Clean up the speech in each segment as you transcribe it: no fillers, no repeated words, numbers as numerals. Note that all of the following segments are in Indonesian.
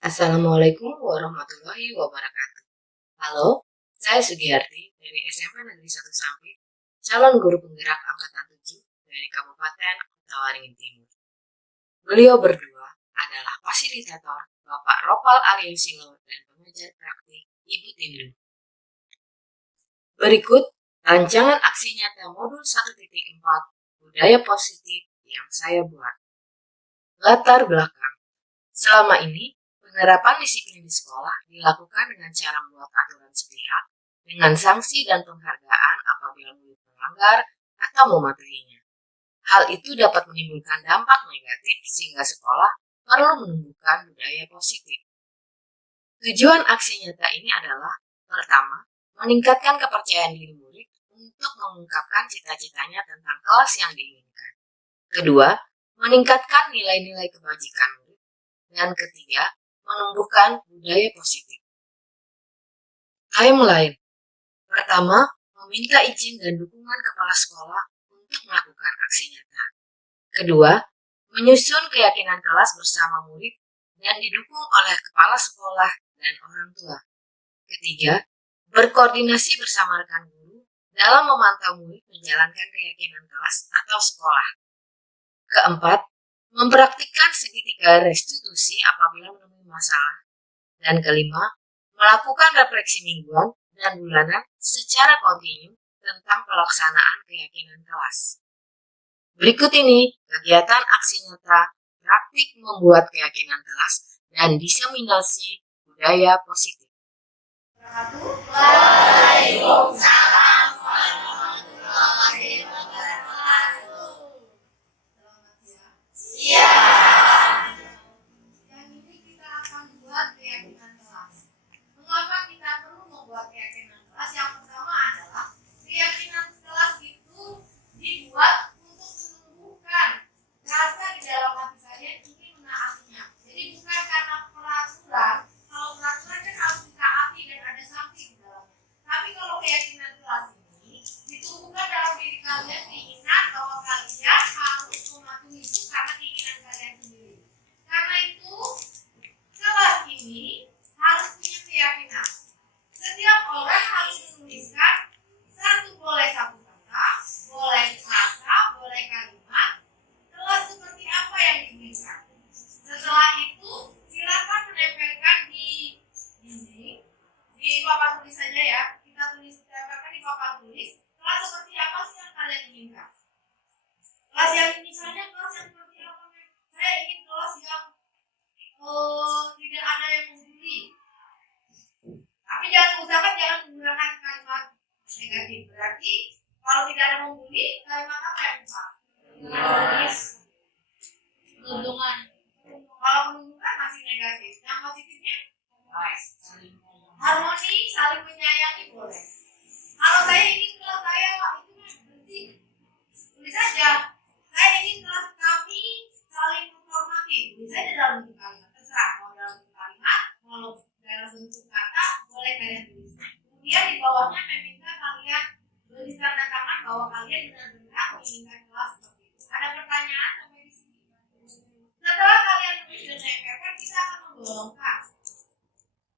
Assalamualaikum warahmatullahi wabarakatuh. Halo, saya Sugiyarti dari SMP Negeri 1 Sampit, calon guru penggerak angkatan 7 dari Kabupaten Kota Waringin Timur. Beliau berdua adalah fasilitator Bapak Ropal Aryosilo dan pengajar praktik Ibu Tindu. Berikut rancangan aksi nyata modul 1.4 budaya positif yang saya buat. Latar belakang. Selama ini, penerapan disiplin di sekolah dilakukan dengan cara membuat aturan sepihak dengan sanksi dan penghargaan apabila murid melanggar atau mematuhinya. Hal itu dapat menimbulkan dampak negatif sehingga sekolah perlu menumbuhkan budaya positif. Tujuan aksi nyata ini adalah, pertama, meningkatkan kepercayaan diri murid untuk mengungkapkan cita-citanya tentang kelas yang diinginkan. Kedua, meningkatkan nilai-nilai kebajikan murid. Dan ketiga, menumbuhkan budaya positif. Timeline. Pertama, meminta izin dan dukungan kepala sekolah untuk melakukan aksi nyata. Kedua, menyusun keyakinan kelas bersama murid dan didukung oleh kepala sekolah dan orang tua. Ketiga, berkoordinasi bersama rekan guru dalam memantau murid menjalankan keyakinan kelas atau sekolah. Keempat, mempraktikkan segitiga restitusi apabila menemui masalah. Dan kelima, melakukan refleksi mingguan dan bulanan secara kontinu tentang pelaksanaan keyakinan kelas. Berikut ini kegiatan aksi nyata praktik membuat keyakinan kelas dan diseminasi budaya positif. Waalaikumsalam warahmatullahi wabarakatuh. Siap. Yang ini kita akan buat keyakinan kelas. Mengapa kita perlu membuat keyakinan kelas? Yang pertama adalah keyakinan kelas itu dibuat untuk menumbuhkan rasa di dalam hati saya ingin menaatinya. Jadi bukan karena peraturan. Kalau peraturan kan harus ditaati dan ada sanksi di dalamnya. Tapi kalau keyakinan kelas ini ditumbuhkan dalam diri kalian keinginan bahwa kalian harus mematuhi itu karena keinginan kalian sendiri. Karena itu kelas ini harus punya keyakinan. Setiap orang harus menuliskan boleh satu kata, boleh frasa, boleh kalimat, kelas seperti apa yang diinginkan. Setelah itu silakan menempelkan di dinding, di papan tulis saja ya. Kita tempelkan di papan tulis kelas seperti apa sih yang kalian inginkan. Kelas yang misalnya kelas yang seperti apa? Saya ingin kelas yang tidak ada yang membuli. Tapi jangan menggunakan kalimat negatif. Berarti kalau tidak ada membuli, kalimat apa yang bisa? Penuntungan. Kalau penuntungan masih negatif. Yang positifnya harmoni, saling menyayangi boleh. Kalau saya ingin kelas saya itu bersih, tulis saja. Saya ingin kelas kami saling menghormati, tulis saja dalam bentuk kalimat. Terserah mau dalam bentuk kalimat, mau dalam bentuk kata, boleh kalian tulis. Kemudian di bawahnya meminta kalian beri tanda tangan bahwa kalian benar-benar menginginkan kelas seperti itu. Ada pertanyaan sampai di sini? Setelah kalian tulis dan nempelkan, kita akan menggolongkan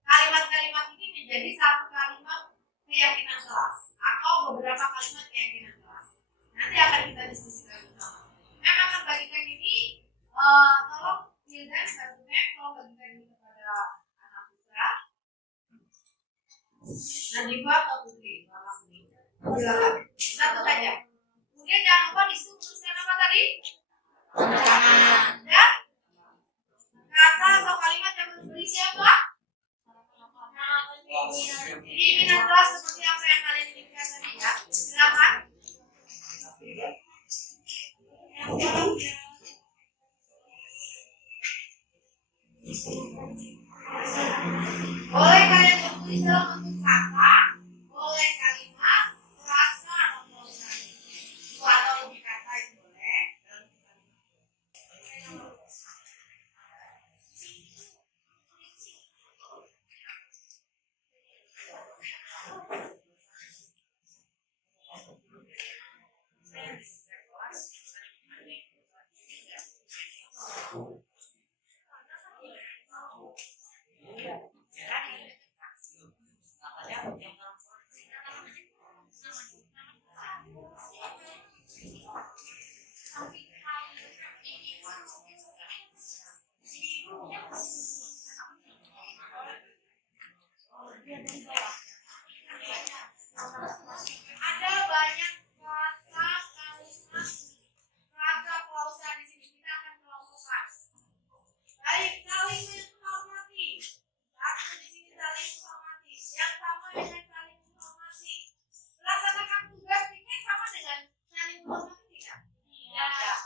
kalimat-kalimat ini menjadi satu kalimat keyakinan kelas atau beberapa kalimat keyakinan kelas. Nanti akan kita diskusikan bersama. Memang akan bagikan ini, tolong Hildan bantunya, tolong bagikan ini kepada anak putra. Najibah atau Putri? Silakan. Satu saja. Kemudian jangan lupa di situ tuliskan apa tadi? Dan kata atau kalimat yang berisi apa? Jadi minat kelas seperti apa yang kalian inginkan tadi ya. Silakan. Boleh kalian tulis dalam bentuk kata, boleh kalimat, frasa atau tulisan. Dua atau lebih kata itu boleh. Ada banyak kata kalimat kata klausa di sini kita akan kelompokkan. Baik, saling menghormati. Satu di sini saling menghormati. Yang sama dengan saling menghormati. Melaksanakan tugas pikir sama dengan saling menghormati tidak? Tidak.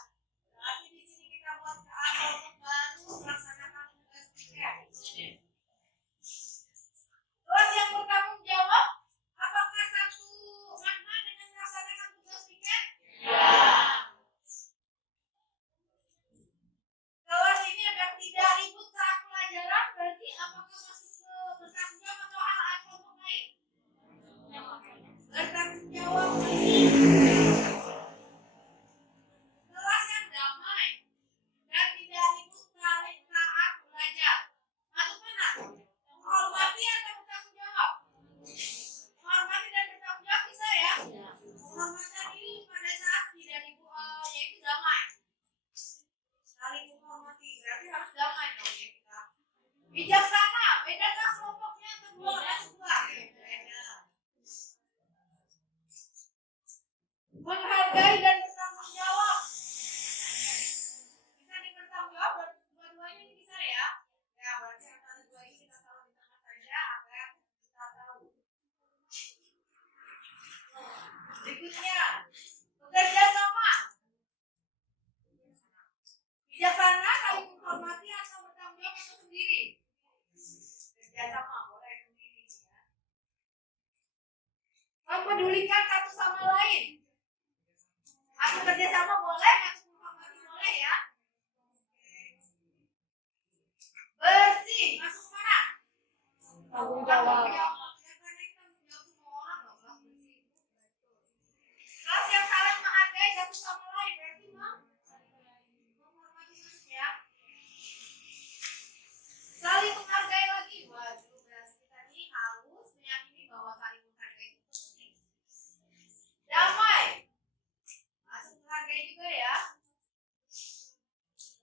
Tapi di sini kita buat kelompok baru melaksanakan tugas pikir. Terus yang bertanggung jawab, apakah satu makna dengan melaksanakan tugas pikir? Ya. Kelas ini agar tidak ribut saat pelajaran, berarti apakah masuk ke bertanggung jawab atau hal kelompok lain? Bertanggung jawab. Kelas yang damai dan tidak ribut saat belajar. Masuk mana? Menghormati atau bertanggung jawab? Menghormati dan bertanggung jawab bisa ya? Menghormati ini pada saat tidak ribut, yaitu damai. Saling menghormati, berarti harus damai dong ya kita. Bijaksana, bedakah kelompoknya atau dua? Beda. Menghargai dan bertanggung jawab. Bisa dibertanggung jawab, dua-duanya ini bisa ya? Ya, berarti antara dua ini kita taruh di tengah saja agar kita tahu. Berikutnya, bekerja sama. Bijaksana, saling menghormati atau bertanggung jawab atau sendiri? Bekerja sama, boleh sendiri ya. Mempedulikan satu sama lain. Masuk kerja sama boleh, masuk menghormati boleh ya. Bersih, masuk mana? Tanggung jawab. Kelas yang saling menghargai satu sama lain, berarti menghormati masuk ya. Saling menghargai lagi, waduh, berarti kita ini harus meyakini bahwa saling menghargai itu penting. Damai, masuk menghargai juga ya.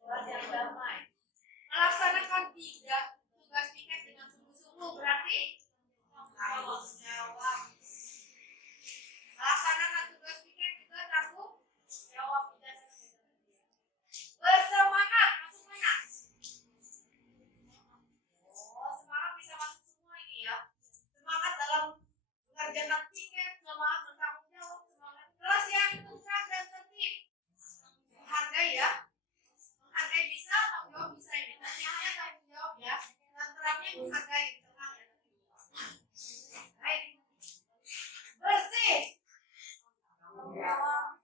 Kelas yang damai. Melaksanakan tugas piket dengan sungguh-sungguh, berarti tanggung jawab. Melaksanakan tugas piket juga tanggung jawab. Bersemangat, masuk mana? Oh, semangat bisa masuk semua ini ya. Semangat dalam mengerjakan piket, semangat bertanggung jawab, semangat. Kelas yang tentram dan tertib. Menghargai ya. Menghargai bisa, tanggung jawab bisa ini. Tertibnya tanggung jawab ya. Tentramnya menghargai. Baik. Bersih. Tanggung jawab.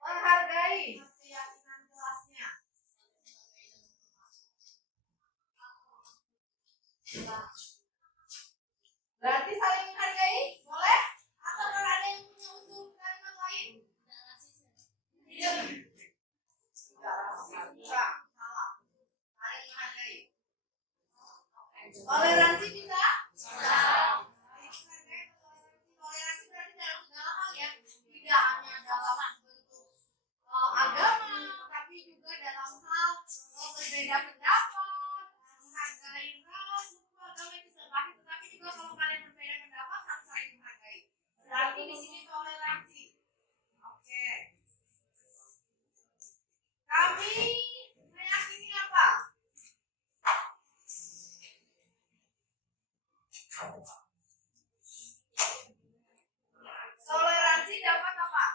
Menghargai keyakinan kelasnya. Berarti saling menghargai boleh? Atau kalau ada yang punya usul kalimat lain? Tidak. Salah. Saling menghargai. Toleransi bisa? Bisa. Toleransi berarti dalam segala hal ya. Tidak hanya dalam bentuk agama, tapi juga dalam hal berbeda pendapat, menghargai ras, suku, agama itu sebagainya. Tetapi juga kalau kalian berbeda pendapat harus saling menghargai. Berarti di sini toleransi. Oke. Kami meyakini apa? Toleransi dapat apa?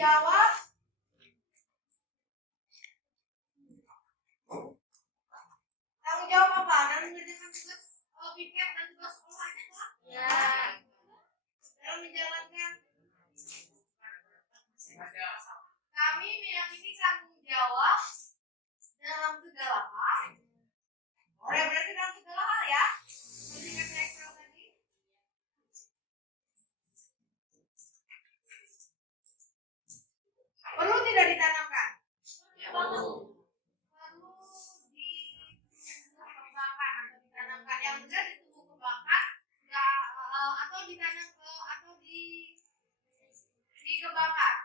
jawab. Tanggung jawab apa? Dalam mengerjakan tugas piket dan tugas sekolahnya kan? Ya. Dalam menjalankan. Kami meyakini tanggung jawab dalam segala hal. Boleh berarti dalam segala hal ya. Seperti kata Excel tadi. Perlu tidak ditanamkan? Perlu. Perlu dikembangkan atau ditanamkan. Yang benar ditumbuh kembangkan, atau ditanam atau dikembangkan.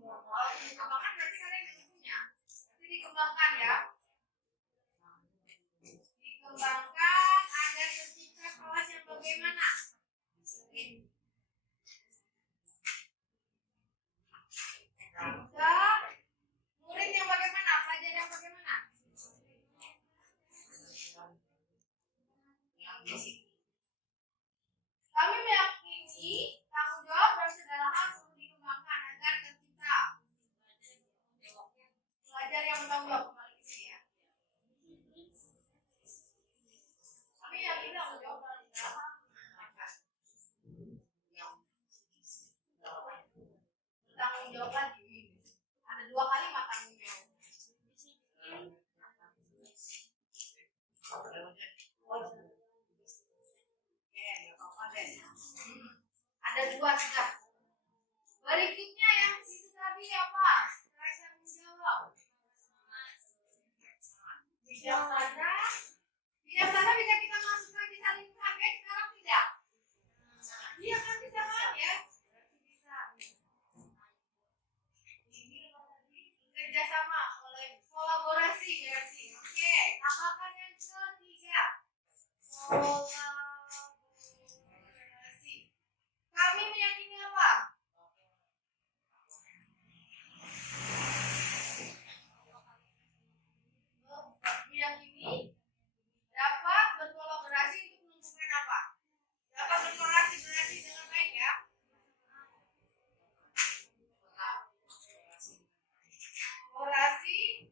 Kalau dikembangkan berarti kalian yang punya. Tapi dikembangkan ya. Dikembangkan ada sertifikat kelas yang bagaimana? Juga murid yang bagaimana? Pelajar yang bagaimana? Kami meyakini tanggung jawab dalam segala hal perlu dikembangkan agar tercipta pelajar yang bertanggung jawab. Kembali ke sini ya. Kami yakin tanggung jawab dalam segala hal bertanggung jawab lagi. Ada 2 kalimat tanggung jawab. Ada 2 sudah. Berikutnya yang itu tadi apa? Tanggung jawab. Bijaksana. Bijaksana bisa kita masukkan di saling pakai sekarang tidak? Iya kan bisa kan ya? Bisa. Ini kerjasama, kolaborasi berarti. Oke, tambahkan yang ketiga. Kolaborasi. Kami meyakini apa? Meyakini dapat berkolaborasi untuk menentukan apa? Dapat berkolaborasi dengan baik ya. Kolaborasi.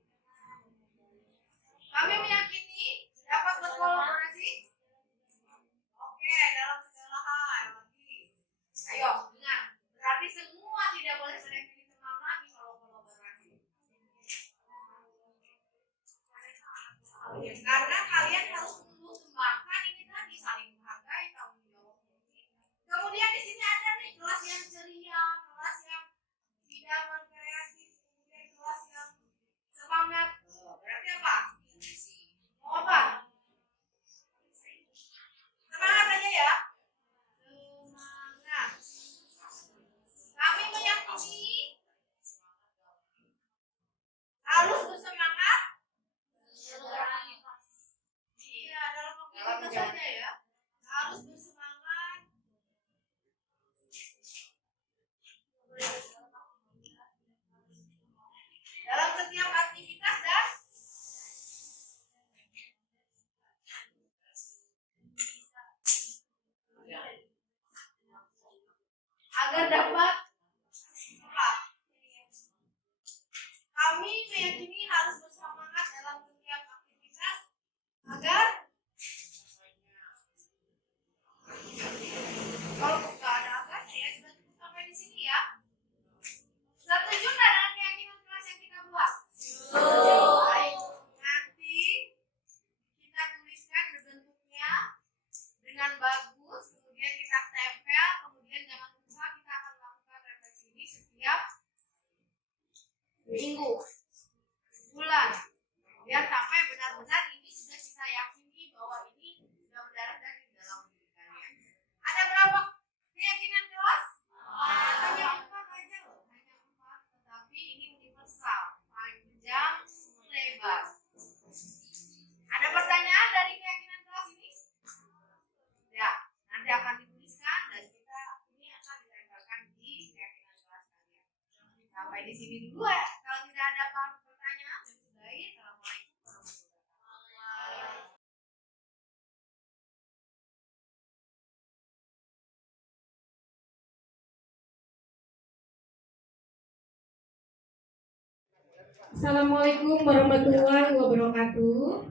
Kami meyakini dapat berkolaborasi. Oke, dalam segala hal lagi. Ayo, dengar. Berarti semua tidak boleh mendefinisi teman lagi kalau kolaborasi. Karena kalian harus tumbuh kembangkan ini tadi saling menghargai, tanggung jawab. Kemudian di sini ada nih kelas yang ceria, kelas yang tidak kreatif, kemudian kelas yang semangat. Berarti apa? Mau apa? Semangat aja ya. Semangat. Kami meyakini harus bersemangat. Iya, dalam waktu itu saja ya. Harus bersemangat. Dalam setiap aktivitas dan agar dapat apa? Kami meyakini harus bersemangat dalam setiap aktivitas agar kalau nggak ada agarnya ya sudah cukup sampai di sini ya. Setuju nggak dengan keyakinan kelas yang kita buat? Baik. Nanti kita tuliskan bentuknya dengan bagus, kemudian kita tempel, kemudian jangan lupa kita akan Assalamualaikum warahmatullahi wabarakatuh.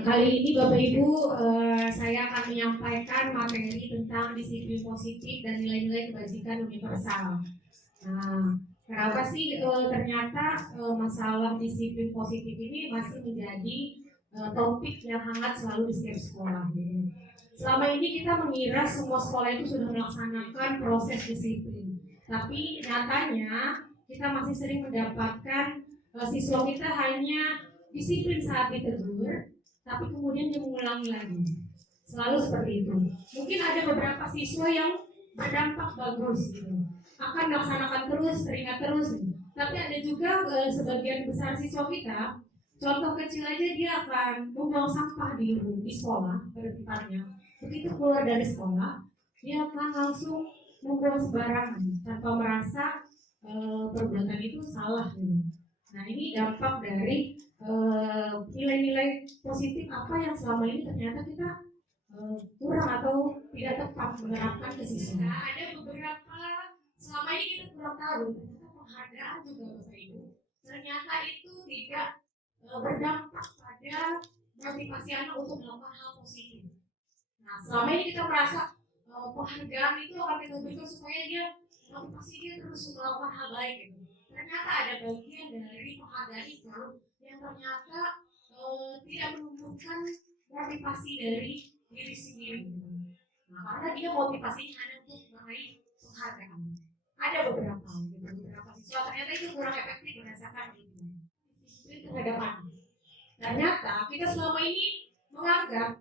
Kali ini Bapak Ibu, saya akan menyampaikan materi tentang disiplin positif dan nilai-nilai kebajikan universal. Nah, kenapa sih ternyata masalah disiplin positif ini masih menjadi topik yang hangat selalu di setiap sekolah gitu. Selama ini kita mengira semua sekolah itu sudah melaksanakan proses disiplin, tapi nyatanya kita masih sering mendapatkan siswa kita hanya disiplin saat ditegur, tapi kemudian dia mengulangi lagi. Selalu seperti itu. Mungkin ada beberapa siswa yang berdampak bagus gitu, akan melaksanakan terus, teringat terus. Tapi ada juga sebagian besar siswa kita, contoh kecil aja dia akan membuang sampah di sekolah pada tempatnya. Begitu keluar dari sekolah, dia akan langsung membuang sembarangan tanpa merasa perbuatan itu salah gitu. Nah ini dampak dari nilai-nilai positif apa yang selama ini ternyata kita kurang atau tidak tepat menerapkan ke siswa. Nah, ada beberapa selama ini kita kurang tahu ternyata penghargaan juga Bapak Ibu ternyata itu tidak berdampak pada motivasi anak untuk melakukan hal positif. Nah selama ini kita merasa penghargaan itu akan kita berikan supaya dia motivasi dia terus melakukan hal baik gitu. Ternyata ada bagian dari penghargaan itu yang ternyata tidak menumbuhkan motivasi dari diri sendiri. Nah, karena dia motivasinya hanya untuk meraih penghargaan. Ada beberapa siswa ternyata itu kurang efektif berdasarkan itu terhadap anak. Ternyata kita selama ini menganggap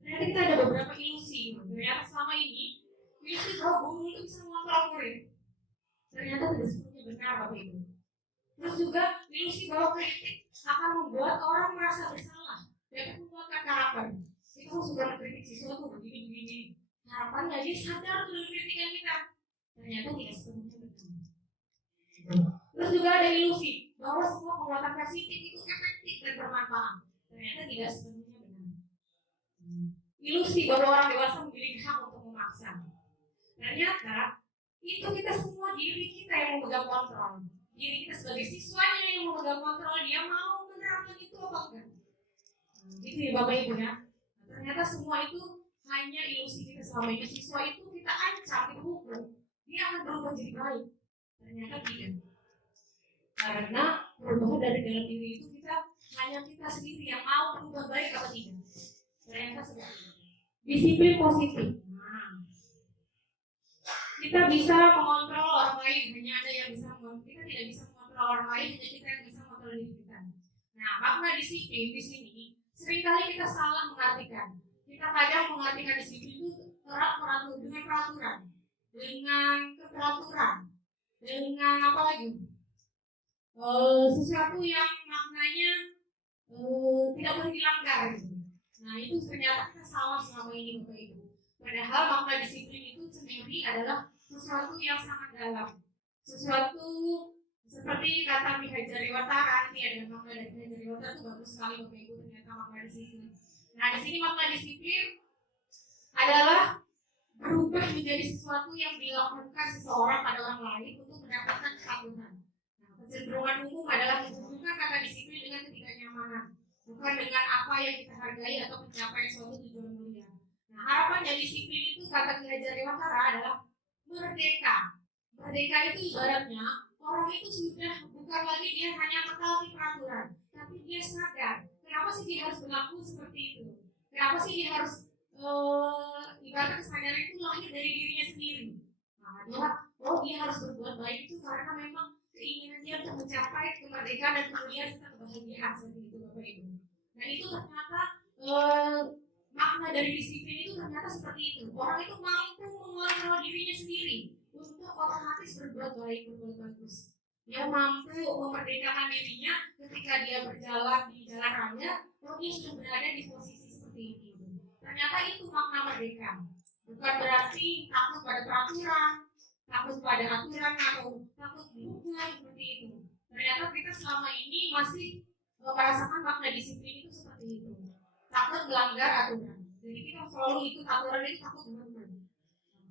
ternyata kita ada beberapa ilusi. Ternyata selama ini ilusi bahwa guru itu bisa mengontrol murid. Ternyata tidak sepenuhnya benar Bapak Ibu. Terus juga ilusi bahwa kritik akan membuat orang merasa bersalah dan menguatkan karakter. Kita sudah mengkritik siswa tuh begini. Harapannya dia sadar dengan kritikan kita. Ternyata tidak sepenuhnya benar. Terus juga ada ilusi bahwa semua penguatan positif itu efektif dan bermanfaat. Ternyata tidak sepenuhnya benar. Ilusi bahwa orang dewasa memiliki hak untuk memaksa. Ternyata itu kita semua diri kita yang memegang kontrol. Diri kita sebagai siswanya yang memegang kontrol, dia mau menerapkan itu apa enggak. Gitu ya Bapak Ibu ya. Ternyata semua itu hanya ilusi kita selama ini. Siswa itu kita ancam, kita hukum, dia akan berubah jadi baik. Ternyata tidak. Karena perubahan dari dalam diri itu hanya kita sendiri yang mau berubah baik atau tidak. Ternyata seperti itu. Disiplin positif. Kita bisa mengontrol orang lain, hanya ada yang bisa mengontrol. Kita tidak bisa mengontrol orang lain, hanya kita yang bisa mengontrol diri kita. Nah, makna disiplin di sini seringkali kita salah mengartikan. Kita kadang mengartikan disiplin itu dengan peraturan, dengan keteraturan, dengan apa lagi? Sesuatu yang maknanya tidak boleh dilanggar. Nah, itu ternyata kita salah selama ini Bapak Ibu. Padahal makna disiplin itu sendiri adalah sesuatu yang sangat dalam. Sesuatu seperti kata Mihajaриwatara, ini ada makna dari Mihajaриwatara itu bagus sekali Bapak Ibu ternyata makna disiplin. Nah di sini makna disiplin adalah berubah menjadi sesuatu yang dilakukan seseorang pada orang lain untuk mendapatkan kepatuhan. Nah, kecenderungan umum adalah menghubungkan kata disiplin dengan ketidaknyamanan, bukan dengan apa yang kita hargai atau mencapai suatu tujuan mulia. Nah, harapan dari disiplin itu kata Ki Hajar Dewantara adalah merdeka. Merdeka itu ibaratnya orang itu sudah bukan lagi dia hanya mentaati peraturan, tapi dia sadar kenapa sih dia harus berlaku seperti itu. Kenapa sih dia harus ibaratnya kesadaran itu lahir dari dirinya sendiri. Nah, dia harus berbuat baik itu karena memang keinginan dia untuk mencapai kemerdekaan dan kemudian serta kebahagiaan seperti itu Bapak Ibu. Dan itu ternyata makna dari disiplin itu ternyata seperti itu. Orang itu mampu mengontrol dirinya sendiri untuk otomatis berbuat baik, berbuat bagus. Dia mampu memerdekakan dirinya ketika dia berjalan di jalan raya, kalau dia sudah berada di posisi seperti ini. Ternyata itu makna merdeka. Bukan berarti takut pada peraturan, takut pada aturan atau takut dihukum seperti itu. Ternyata kita selama ini masih merasakan makna disiplin itu seperti itu. Takut melanggar aturan. Jadi kita selalu ikut aturan itu takut melanggar.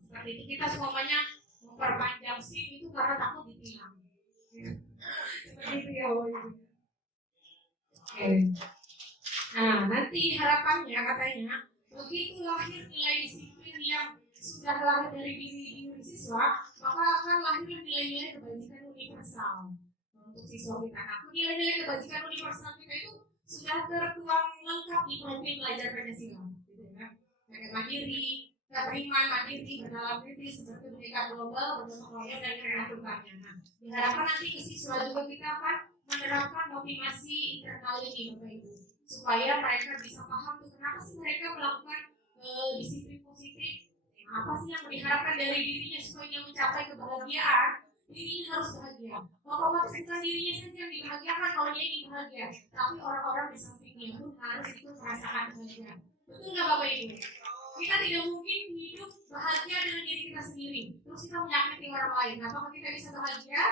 Seperti itu kita semuanya memperpanjang SIM itu karena takut ditilang. Seperti itu ya Bapak Ibu. Oke. Nah, nanti harapannya katanya begitu lahir nilai disiplin yang sudah lahir dari diri siswa, maka akan lahir nilai-nilai kebajikan universal untuk siswa kita. Nah, nilai-nilai kebajikan universal kita itu sudah tertuang lengkap di profil pelajar Pancasila, gitu ya. Ada mandiri, beriman, mandiri, bernalar kritis, seperti pendidikan global, bergotong royong dan melakukannya. Nah, diharapkan nanti ke siswa juga kita akan menerapkan motivasi internal ini, Bapak Ibu, supaya mereka bisa paham tuh kenapa sih mereka melakukan disiplin positif, apa sih yang diharapkan dari dirinya supaya dia mencapai kebahagiaan. Dirinya harus bahagia. Otomatis bukan dirinya saja yang dibahagiakan kalau dia ingin bahagia, tapi orang-orang di sampingnya pun harus ikut merasakan bahagia. Betul nggak Bapak Ibu? Kita tidak mungkin hidup bahagia dengan diri kita sendiri, terus kita menyakiti orang lain. Apakah kita bisa bahagia?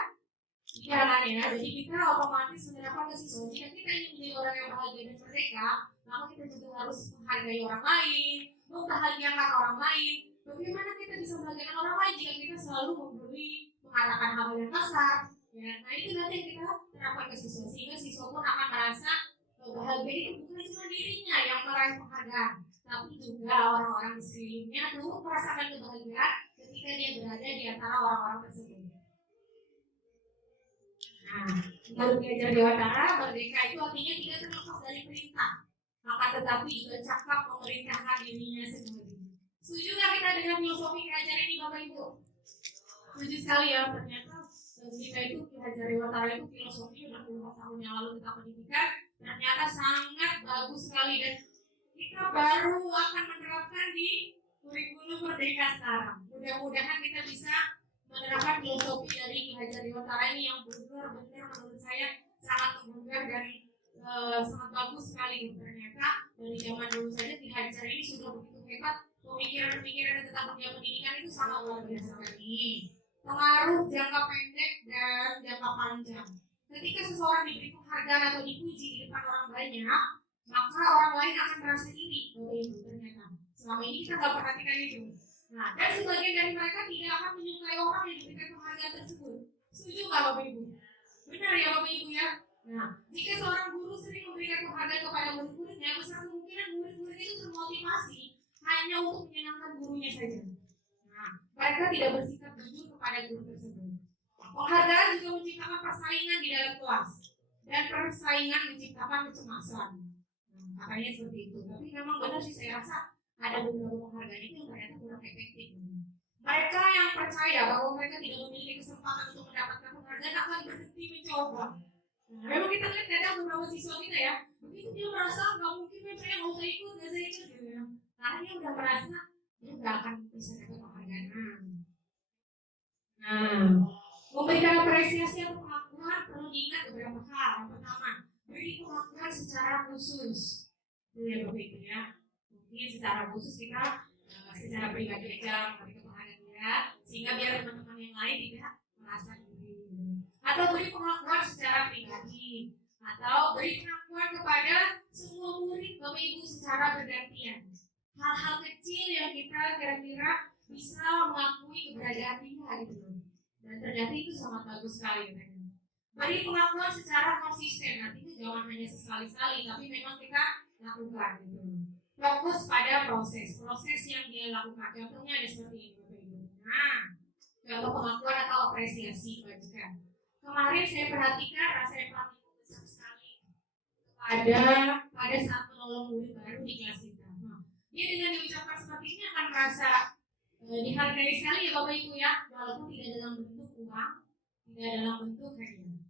Jangan ya. Jadi kita otomatis menerapkan kesesuaian. Jika kita ingin menjadi orang yang bahagia dan merdeka, maka kita juga harus menghargai orang lain, membahagiakan orang lain. Bagaimana kita bisa membahagiakan orang lain jika kita selalu memberi, mengatakan hal yang kasar? Ya, nah itu nanti yang kita terapkan kesesuaian, sehingga siswa pun akan merasa bahagia itu bukan cuma dirinya yang meraih penghargaan, tapi juga orang-orang di sekelilingnya turut merasakan kebahagiaan ketika dia berada di antara orang-orang tersebut. Nah, menurut Belajar Dewantara, merdeka itu artinya tidak terlepas dari perintah, akan tetapi juga cakap memerintahkan dirinya sendiri. Setuju nggak kita dengan filosofi Belajar ini, Bapak Ibu? Setuju sekali ya, ternyata kita itu Belajar Dewantara itu filosofi udah puluhan tahun yang lalu kita pendidikan, ternyata sangat bagus sekali dan kita baru akan menerapkan di kurikulum Merdeka sekarang. Mudah-mudahan kita bisa menerapkan filosofi dari Ki Hajar Dewantara ini yang benar-benar menurut saya sangat menggugah dan sangat bagus sekali. Ternyata dari zaman dulu saja Ki Hajar ini sudah begitu hebat, pemikiran-pemikiran tentang dunia pendidikan itu sangat luar biasa sekali. Pengaruh jangka pendek dan jangka panjang. Ketika seseorang diberi penghargaan atau dipuji di depan orang banyak, maka orang lain akan merasa iri. Oh itu ternyata selama ini kita nggak perhatikan itu. Nah, dan sebagian dari mereka tidak akan menyukai orang yang diberikan penghargaan tersebut. Setuju nggak Bapak Ibu? Benar ya Bapak Ibu ya? Nah, jika seorang guru sering memberikan penghargaan kepada murid-muridnya, besar kemungkinan murid-murid itu termotivasi hanya untuk menyenangkan gurunya saja. Nah, mereka tidak bersikap jujur kepada guru tersebut. Penghargaan juga menciptakan persaingan di dalam kelas, dan persaingan menciptakan kecemasan. Nah, katanya seperti itu. Tapi memang benar sih, saya rasa ada beberapa penghargaan itu yang ternyata kurang efektif. Mereka yang percaya bahwa mereka tidak memiliki kesempatan untuk mendapatkan penghargaan akan berhenti mencoba. Nah, memang kita lihat kadang beberapa siswa kita ya, begitu dia merasa nggak mungkin, saya nggak usah ikut, gitu ya. Karena dia udah merasa dia nggak akan bisa dapat penghargaan. Nah, memberikan apresiasi atau pengakuan perlu diingat beberapa hal. Yang pertama, beri pengakuan secara khusus. Itu ya Bapak Ibu ya. Mungkin secara khusus kita secara pribadi aja memberikan penghargaan dia, sehingga biar teman-teman yang lain tidak merasa iri. Atau beri pengakuan secara pribadi, atau beri pengakuan kepada semua murid Bapak Ibu secara bergantian. Hal-hal kecil yang kita kira-kira bisa mengakui keberadaan dia gitu. Dan ternyata itu sangat bagus sekali. Beri pengakuan secara konsisten, artinya jangan hanya sekali-sekali, tapi memang kita lakukan gitu. Fokus pada proses yang dia lakukan. Contohnya ada seperti ini Bapak Ibu. Nah, contoh pengakuan atau apresiasi kebajikan. Kemarin saya perhatikan rasa empati besar sekali pada saat menolong murid baru di kelas kita. Nah, dia dengan diucapkan seperti ini akan merasa dihargai sekali ya Bapak Ibu ya, walaupun tidak dalam bentuk uang, tidak dalam bentuk hadiah,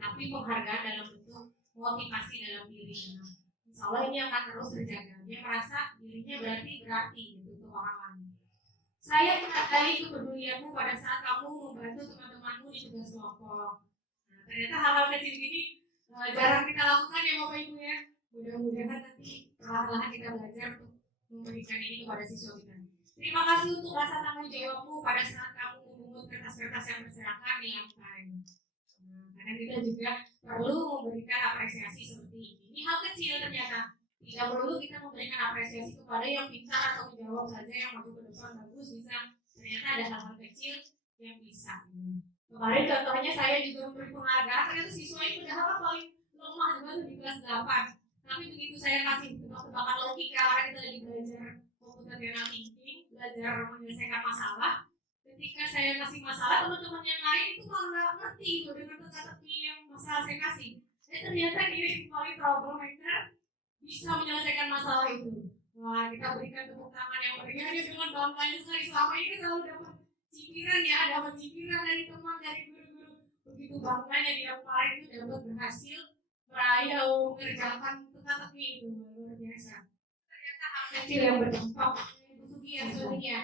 tapi penghargaan dalam bentuk motivasi dalam dirinya. Insya Allah ini akan terus terjaga. Dia merasa dirinya berarti gitu untuk orang lain. Saya menghargai kepedulianmu pada saat kamu membantu teman-temanmu di tugas kelompok. Nah, ternyata hal-hal kecil ini jarang kita lakukan ya Bapak Ibu ya. Mudah-mudahan nanti perlahan-lahan kita belajar untuk memberikan ini kepada siswa kita. Terima kasih untuk rasa tanggung jawabmu pada saat kamu memungut kertas-kertas yang berserakan di lantai. Karena kita juga perlu memberikan apresiasi seperti ini. Ini hal kecil ternyata. Tidak perlu kita memberikan apresiasi kepada yang pintar atau menjawab saja, yang maju ke depan bagus bisa. Ternyata ada hal-hal kecil yang bisa. Kemarin contohnya saya juga memberi penghargaan, ternyata siswa itu padahal paling lemah banget di kelas 8. Tapi begitu saya kasih tebak-tebakan logika, karena kita lagi belajar computational thinking, belajar menyelesaikan masalah. Ketika saya kasih masalah, teman-teman yang lain itu malah nggak ngerti dengan teka-teki yang masalah saya kasih. Ternyata diri paling troublemaker bisa menyelesaikan masalah itu. Wah, kita berikan tepuk tangan yang meriah dengan bangganya sekali. Selama ini selalu dapat cipiran ya, dapat cipiran dari teman, dari guru-guru. Begitu bangganya dia kemarin itu dapat berhasil mengerjakan teka-teki itu, luar biasa. Ternyata hal kecil yang berdampak. Bu Sugi ya, sebenarnya.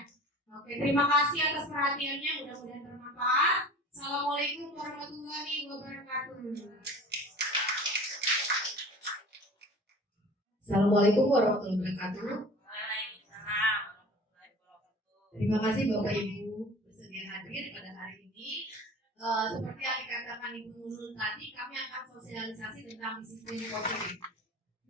Oke, terima kasih atas perhatiannya, mudah-mudahan bermanfaat. Assalamualaikum warahmatullahi wabarakatuh. Assalamualaikum warahmatullahi wabarakatuh. Terima kasih Bapak Ibu bersedia hadir pada hari ini. Seperti yang dikatakan Ibu Nurul tadi, kami akan sosialisasi tentang disiplin positif.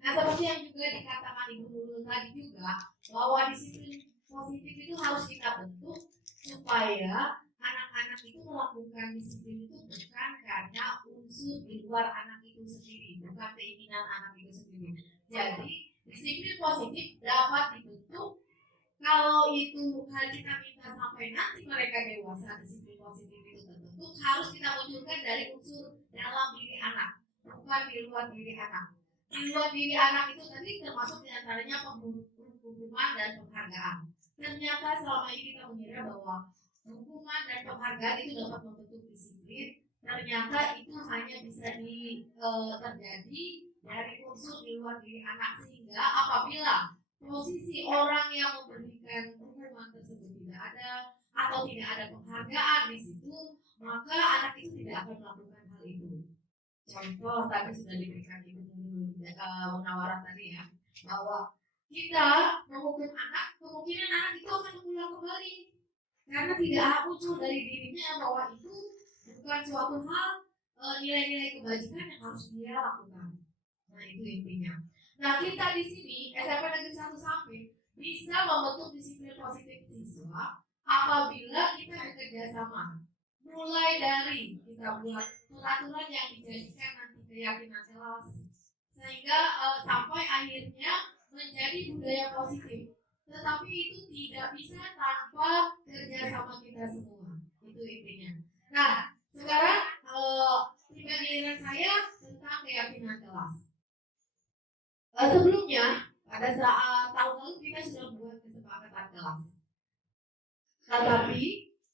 Nah, seperti yang juga dikatakan Ibu Nurul tadi juga, bahwa disiplin positif itu harus kita bentuk supaya anak-anak itu melakukan disiplin itu bukan karena unsur di luar anak itu sendiri, bukan keinginan anak itu sendiri. Jadi, disiplin positif dapat dibentuk kalau itu kita minta sampai nanti mereka dewasa. Disiplin positif itu terbentuk harus kita munculkan dari unsur dalam diri anak, bukan di luar diri anak. Di luar diri anak itu tadi termasuk diantaranya hukuman dan penghargaan. Ternyata selama ini kita mengira bahwa hukuman dan penghargaan itu dapat membentuk disiplin. Ternyata itu hanya bisa terjadi dari unsur di luar diri anak, sehingga apabila posisi orang yang memberikan hukuman tersebut tidak ada atau tidak ada penghargaan di situ, maka anak itu tidak akan melakukan hal itu. Contoh tadi sudah diberikan Ibu penawaran tadi ya, bahwa kita menghukum anak, kemungkinan anak itu akan mengulang kembali karena tidak muncul dari dirinya bahwa itu bukan suatu hal nilai-nilai kebajikan yang harus dia lakukan. Nah, itu intinya. Nah, kita di sini SMP Negeri 1 Sampit bisa membentuk disiplin positif siswa apabila kita bekerja sama. Mulai dari kita buat peraturan yang dijadikan nanti keyakinan kelas, sehingga sampai akhirnya menjadi budaya positif. Tetapi itu tidak bisa tanpa kerjasama kita semua. Itu intinya. Nah, sekarang tiba giliran saya tentang keyakinan kelas. Sebelumnya, pada saat tahun lalu kita sudah buat kesepakatan kelas. Tetapi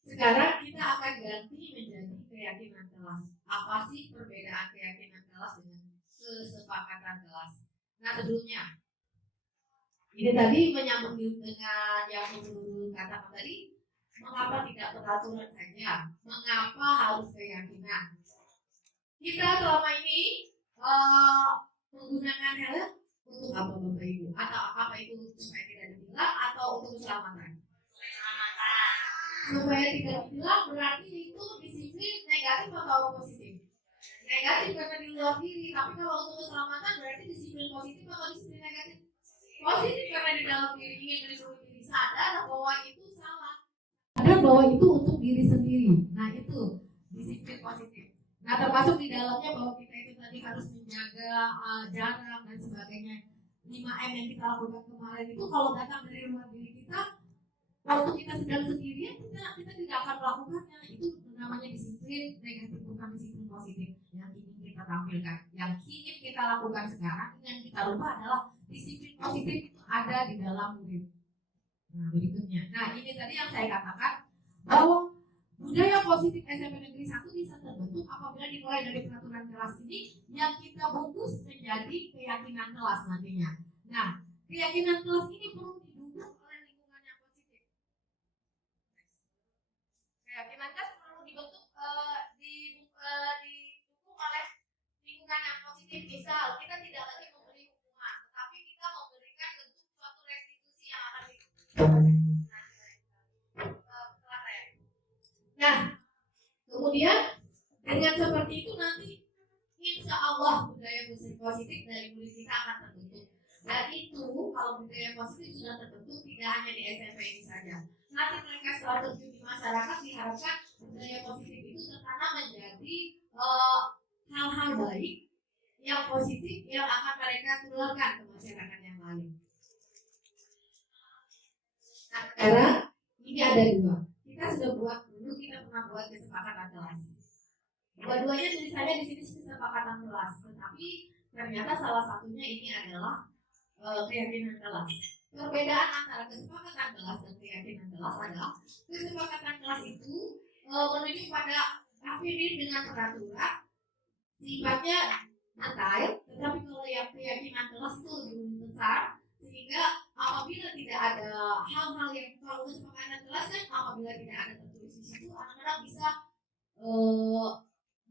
sekarang kita akan ganti menjadi keyakinan kelas. Apa sih perbedaan keyakinan kelas dengan kesepakatan kelas? Nah, sebelumnya ini tadi menyambung dengan yang Ibu katakan tadi, mengapa tidak peraturan saja? Mengapa harus keyakinan? Kita selama ini menggunakan helm untuk apa Bapak Ibu? Atau apa itu supaya tidak ditilang atau untuk keselamatan? Supaya tidak ditilang berarti itu disiplin negatif atau positif? Negatif karena di luar diri, tapi kalau untuk keselamatan berarti disiplin positif atau disiplin negatif? Positif karena di dalam diri ingin melindungi diri, sadar bahwa itu salah, sadar bahwa itu untuk diri sendiri. Nah, itu disiplin positif. Nah, termasuk di dalamnya bahwa kita itu tadi harus menjaga jarak dan sebagainya. 5M yang kita lakukan kemarin itu kalau datang dari luar diri kita, waktu kita sedang sendirian kita tidak akan melakukannya. Itu namanya disiplin negatif, bukan disiplin positif yang ingin kita tampilkan. Yang ingin kita lakukan sekarang, yang kita lupa adalah disiplin positif ada di dalam murid. Nah, berikutnya. Nah, ini tadi yang saya katakan bahwa budaya positif SMP Negeri 1 bisa terbentuk apabila dimulai dari peraturan kelas ini yang kita bungkus menjadi keyakinan kelas nantinya. Nah, keyakinan kelas ini perlu didukung oleh lingkungan yang positif. Keyakinan kelas perlu dibentuk didukung oleh lingkungan yang positif. Misal, kita tidak lagi memberi hukuman, tetapi kita memberikan bentuk suatu restitusi yang akan Nah, kemudian dengan seperti itu nanti insya Allah budaya positif dari murid kita akan terbentuk. Dan itu kalau budaya positif sudah terbentuk tidak hanya di SMP ini saja. Nanti mereka setelah terjun di masyarakat diharapkan budaya positif itu tertanam menjadi hal-hal baik yang positif yang akan mereka tularkan ke masyarakat yang lain. Nah, sekarang ini ada dua. Kita sudah buat dulu, kita pernah buat kesepakatan kelas. Dua-duanya tulisannya di sini kesepakatan kelas, tetapi ternyata salah satunya ini adalah keyakinan kelas. Perbedaan antara kesepakatan kelas dan keyakinan kelas adalah kesepakatan kelas itu menuju pada akhirnya dengan peraturan sifatnya detail, tetapi kalau yang keyakinan kelas itu lebih besar, sehingga apabila tidak ada hal-hal yang kalau kesepakatan kelas kan apabila tidak ada tertulis di situ, anak-anak bisa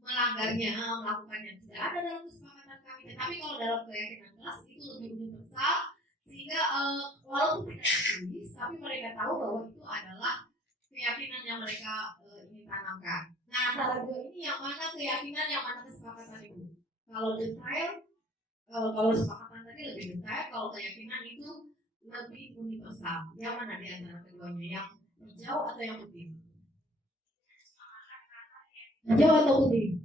melanggarnya, melakukannya. Tidak ada dalam kesepakatan kami, tetapi kalau dalam keyakinan kelas itu lebih universal, sehingga walaupun tidak tertulis, tapi mereka tahu bahwa itu adalah keyakinan yang mereka ingin tanamkan. Nah, antara dua ini yang mana keyakinan, yang mana kesepakatan itu? Kalau detail, kalau kesepakatan tadi lebih detail, kalau keyakinan itu lebih universal. Yang mana di antara keduanya? Yang hijau atau yang putih? Hijau atau putih?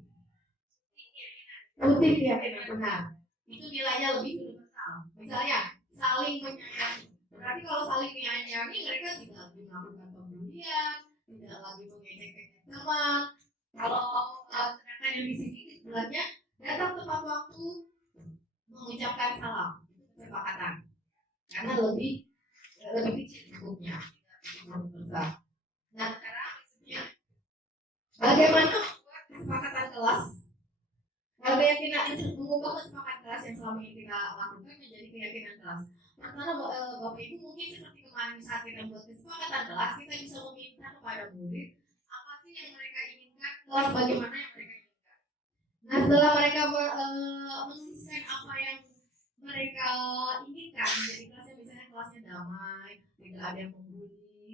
Putih keyakinan, benar. Itu nilainya lebih universal. Misalnya saling menyayangi. Berarti kalau saling menyayangi, mereka tidak lagi melakukan pembulian, tidak lagi mengejek-ejek teman. Kalau sedangkan yang di sini sebenarnya datang tepat waktu mengucapkan salam, itu kesepakatan. Karena lebih kecil cukupnya. Nah, sekarang bagaimana membuat kesepakatan kelas? Keyakinan mengubah kesepakatan kelas yang selama ini kita lakukan menjadi keyakinan kelas. Pertama, Bapak Ibu mungkin seperti kemarin saat kita buat kesepakatan kelas, kita bisa meminta kepada murid apa sih yang mereka inginkan, kelas bagaimana yang mereka inginkan. Nah, setelah mereka menuliskan apa yang mereka inginkan menjadi kelasnya, misalnya kelasnya damai, tidak ada yang membuli,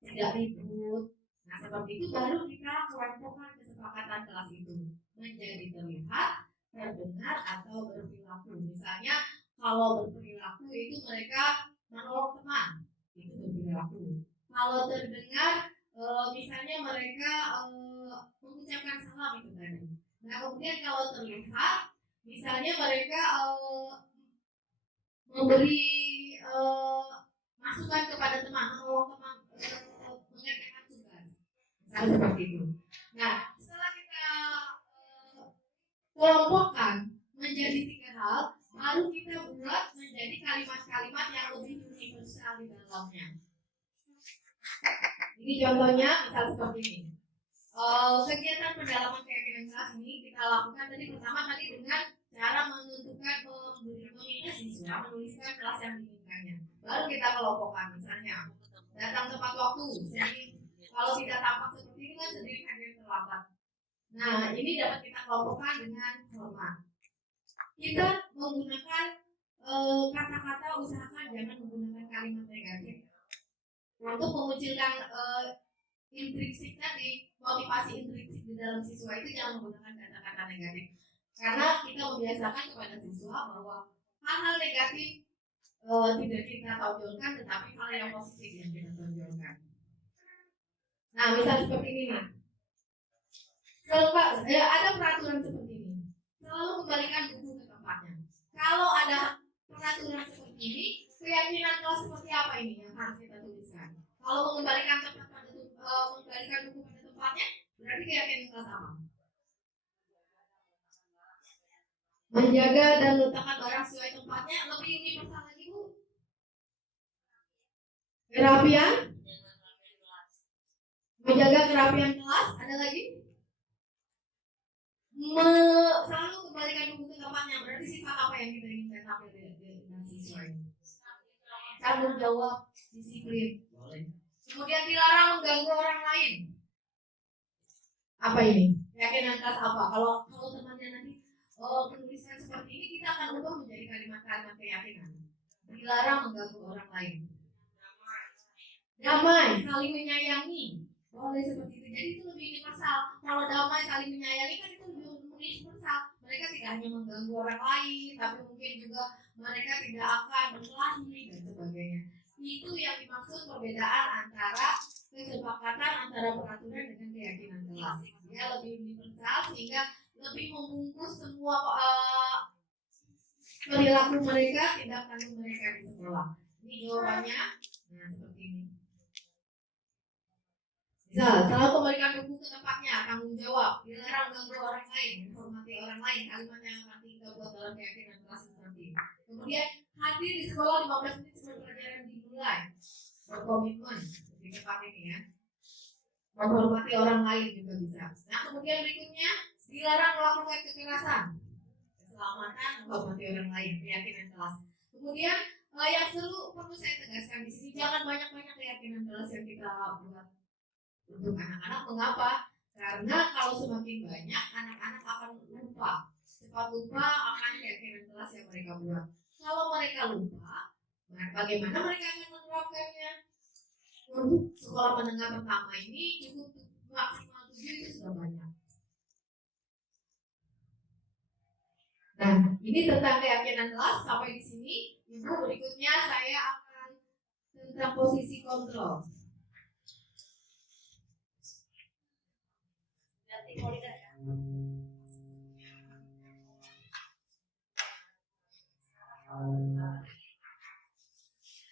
tidak ribut. Nah, seperti itu baru kita kelompokkan kesepakatan kelas itu menjadi terlihat, terdengar, atau berperilaku. Misalnya kalau berperilaku itu mereka menolong teman, itu berperilaku. Kalau terdengar, misalnya mereka mengucapkan salam, itu tadi. Nah, kemudian kalau terlihat, misalnya mereka memberi masukan kepada teman, menolong teman mengerjakan tugas, misalnya seperti itu. Nah, setelah kita kelompokkan menjadi 3 hal, baru kita buat menjadi kalimat-kalimat yang lebih universal di dalamnya. Ini contohnya, misal seperti ini. Kegiatan pendalaman keyakinan kelas ini kita lakukan pertama dengan cara menentukan meminta siswa menuliskan kelas yang diinginkannya. Baru kita kelompokkan, misalnya datang tepat waktu. Jadi kalau tidak tampak seperti ini kan sendiri hadir terlambat. Nah, ini dapat kita kelompokkan dengan hormat. Kita menggunakan kata-kata, usahakan jangan menggunakan kalimat negatif untuk memunculkan intrinsik tadi, motivasi intrinsik di dalam siswa itu jangan menggunakan kata-kata negatif. Karena kita membiasakan kepada siswa bahwa hal-hal negatif tidak kita tonjolkan, tetapi hal yang positif yang kita tonjolkan. Nah, misal seperti ini nih. Ada peraturan seperti ini. Selalu kembalikan buku ke tempatnya. Kalau ada peraturan seperti ini, keyakinan kelas seperti apa ini yang harus kita tuliskan? Kalau mengembalikan buku pada tempatnya, berarti keyakinan kelas apa? Menjaga dan meletakkan barang sesuai tempatnya, lebih universal lagi, Bu. Kerapian, menjaga kerapian kelas, ada lagi? Selalu kembalikan buku ke tempatnya, berarti sifat apa yang kita inginkan tampil dengan siswa ini? Tanggung jawab, disiplin. Kemudian dilarang mengganggu orang lain. Apa ini? Keyakinan kelas apa? Kalau temannya nanti menuliskan seperti ini, kita akan ubah menjadi kalimat-kalimat keyakinan. Dilarang mengganggu orang lain. Damai, saling menyayangi. Boleh seperti itu. Jadi itu lebih universal. Kalau damai, saling menyayangi kan itu lebih universal. Mereka tidak hanya mengganggu orang lain, tapi mungkin juga mereka tidak akan berkelahi dan sebagainya. Itu yang dimaksud perbedaan antara kesepakatan antara peraturan dengan keyakinan kelas. Ya, lebih universal sehingga lebih membungkus semua perilaku mereka, tindak tanduk mereka di sekolah. Ini jawabannya. Nah, seperti ini. Misal, selalu kembalikan buku ke tempatnya, tanggung jawab, dilarang ganggu orang lain, menghormati orang lain, kalimat yang akan tinggal buat dalam keyakinan kelas nanti. Kemudian, hadir di sekolah 15 menit sebelum pelajaran dimulai. Berkomitmen, lebih cepat ini ya. Menghormati orang lain juga bisa. Nah, kemudian berikutnya, dilarang melakukan kekerasan. Keselamatan, menghormati orang lain, keyakinan kelas. Kemudian, yang perlu saya tegaskan di sini, jangan banyak-banyak keyakinan kelas yang kita buat untuk anak-anak. Mengapa? Karena kalau semakin banyak, anak-anak akan lupa, cepat lupa akan keyakinan kelas yang mereka buat. Kalau mereka lupa, bagaimana mereka akan menerapkannya? Untuk sekolah menengah pertama ini cukup maksimal 7 itu sudah banyak. Nah, ini tentang keyakinan kelas. Sampai di sini. Ibu, berikutnya saya akan tentang posisi kontrol.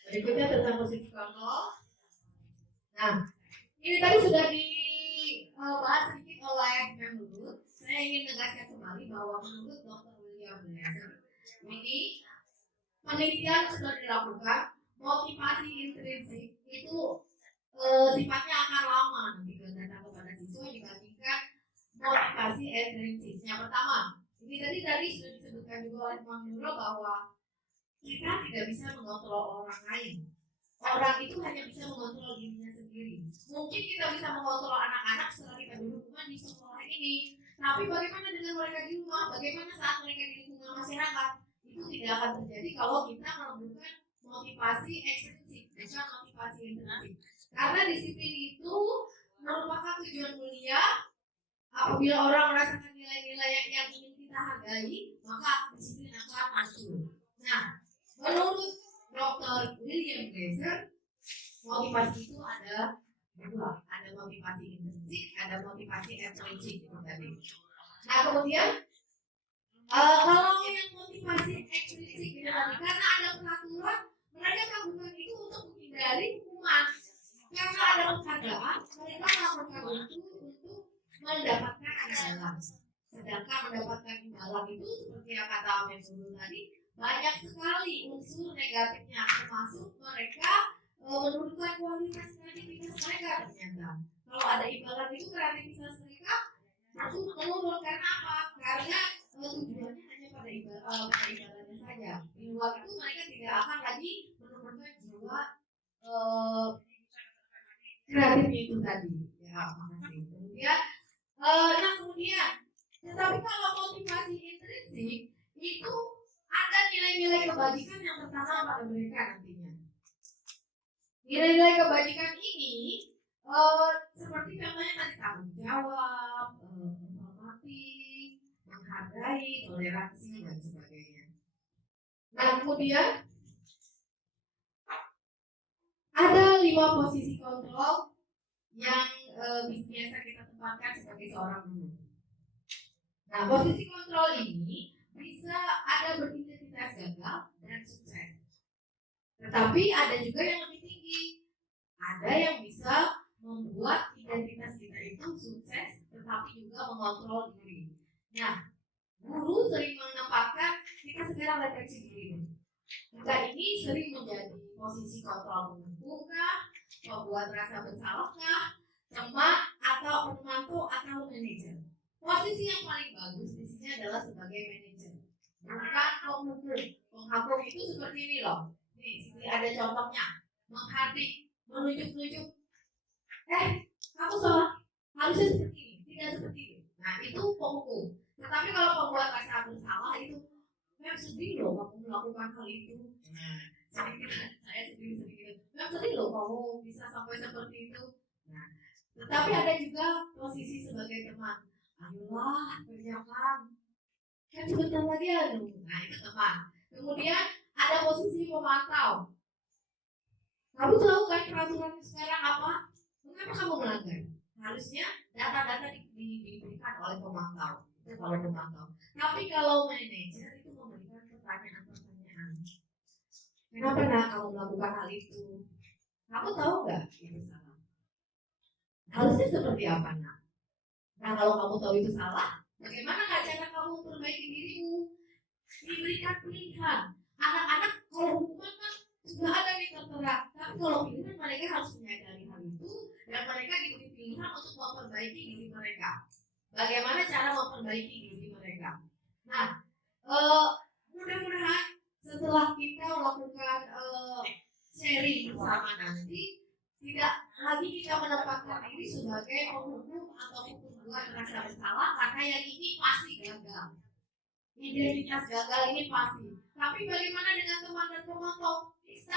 Berikutnya tentang posisi kontrol. Nah, ini tadi sudah dibahas sedikit oleh Menurut. Saya ingin menegaskan kembali bahwa menurut Dr. William Blazer, ini penelitian sudah dilakukan, motivasi intrinsik itu sifatnya akan lama nanti datang kepada siswa dibandingkan motivasi ekstrinsik. Yang pertama, ini tadi sudah disebutkan juga oleh Bang Nurul bahwa kita tidak bisa mengontrol orang lain. Orang itu hanya bisa mengontrol dirinya sendiri. Mungkin kita bisa mengontrol anak-anak setelah kita berhubungan di sekolah ini. Tapi bagaimana dengan mereka di rumah? Bagaimana saat mereka di lingkungan masyarakat? Itu tidak akan terjadi kalau kita melakukan motivasi ekstrinsik, bukan motivasi intrinsik. Karena disiplin itu merupakan tujuan mulia. Apabila orang merasakan nilai-nilai yang ingin kita hargai, maka disiplin akan muncul. Nah, menurut Dr. William Blazer, motivasi itu ada dua, ada motivasi intrinsik, ada motivasi ekstrinsik tadi. Nah, kemudian kalau yang motivasi ekstrinsik karena ada peraturan, mereka melakukan itu untuk menghindari hukuman. Karena ada penghargaan, mereka melakukan itu untuk mendapatkan imbalan. Sedangkan mendapatkan imbalan itu seperti yang kata Menurul tadi, banyak sekali unsur negatifnya, termasuk mereka menurunkan kualitas kreativitas mereka ternyata. Kalau ada imbalan itu kreativitas mereka itu menurun. Karena apa? Karena tujuannya hanya pada imbalannya saja. Di luar itu mereka tidak akan lagi menurunkan jiwa kreatifnya itu tadi. Ya, makasih. Kemudian, tetapi kalau motivasi intrinsik itu ada nilai-nilai kebajikan yang tertanam pada mereka nantinya. Nilai-nilai kebajikan ini seperti contohnya tadi tanggung jawab, menghormati, menghargai, toleransi dan sebagainya. Nah, kemudian ada 5 posisi kontrol yang biasa kita tempatkan sebagai seorang guru. Nah, posisi kontrol ini bisa ada beridentitas gagal dan sukses. Tetapi ada juga yang lebih tinggi. Ada yang bisa membuat identitas kita itu sukses, tetapi juga mengontrol diri. Nah, guru sering menempatkan kita sekarang refleksi diri. Kita ini sering menjadi posisi kontrol pemukul, membuat rasa bersalahkah, teman atau pemantau atau manajer. Posisi yang paling bagus di sini adalah sebagai manajer, bukan pemukul. Penghakum itu seperti ini loh. Nih, sini ada contohnya. Menghardik, menunjuk-nunjuk. Kamu salah. Harusnya seperti ini, tidak seperti ini. Nah, itu pemukul. Tetapi kalau pembuat rasa bersalah itu, memang sedih loh kamu melakukan hal itu. Nah, saya sedih. Memang sedih loh kamu bisa sampai seperti itu. Nah, tetapi ada juga posisi sebagai teman. Ayolah, kerjakan. Kan sebentar lagi ada. Nah, itu teman. Kemudian ada posisi pemantau. Kamu tahu kan peraturan sekarang apa? Kenapa kamu melanggar? Harusnya data-data diberikan oleh pemantau. Itu kalau pemantau. Tapi kalau manajer itu memberikan pertanyaan-pertanyaan. Kenapa nak kamu melakukan hal itu? Kamu tahu nggak itu salah? Harusnya seperti apa nak? Nah kalau kamu tahu itu salah, bagaimana cara kamu memperbaiki dirimu? Diberikan pilihan. Anak-anak kalau hukuman kan sudah ada nih tertera, tapi kalau pilihan mereka harus menyadari hal itu dan mereka diberi pilihan untuk memperbaiki diri mereka. Bagaimana cara memperbaiki diri mereka? Nah, mudah-mudahan setelah kita melakukan sharing bersama nanti, tidak lagi kita menempatkan diri sebagai penghukum atau pembuat merasa bersalah karena yang ini pasti gagal. Identitas gagal ini pasti. Tapi bagaimana dengan teman dan pemantau? Bisa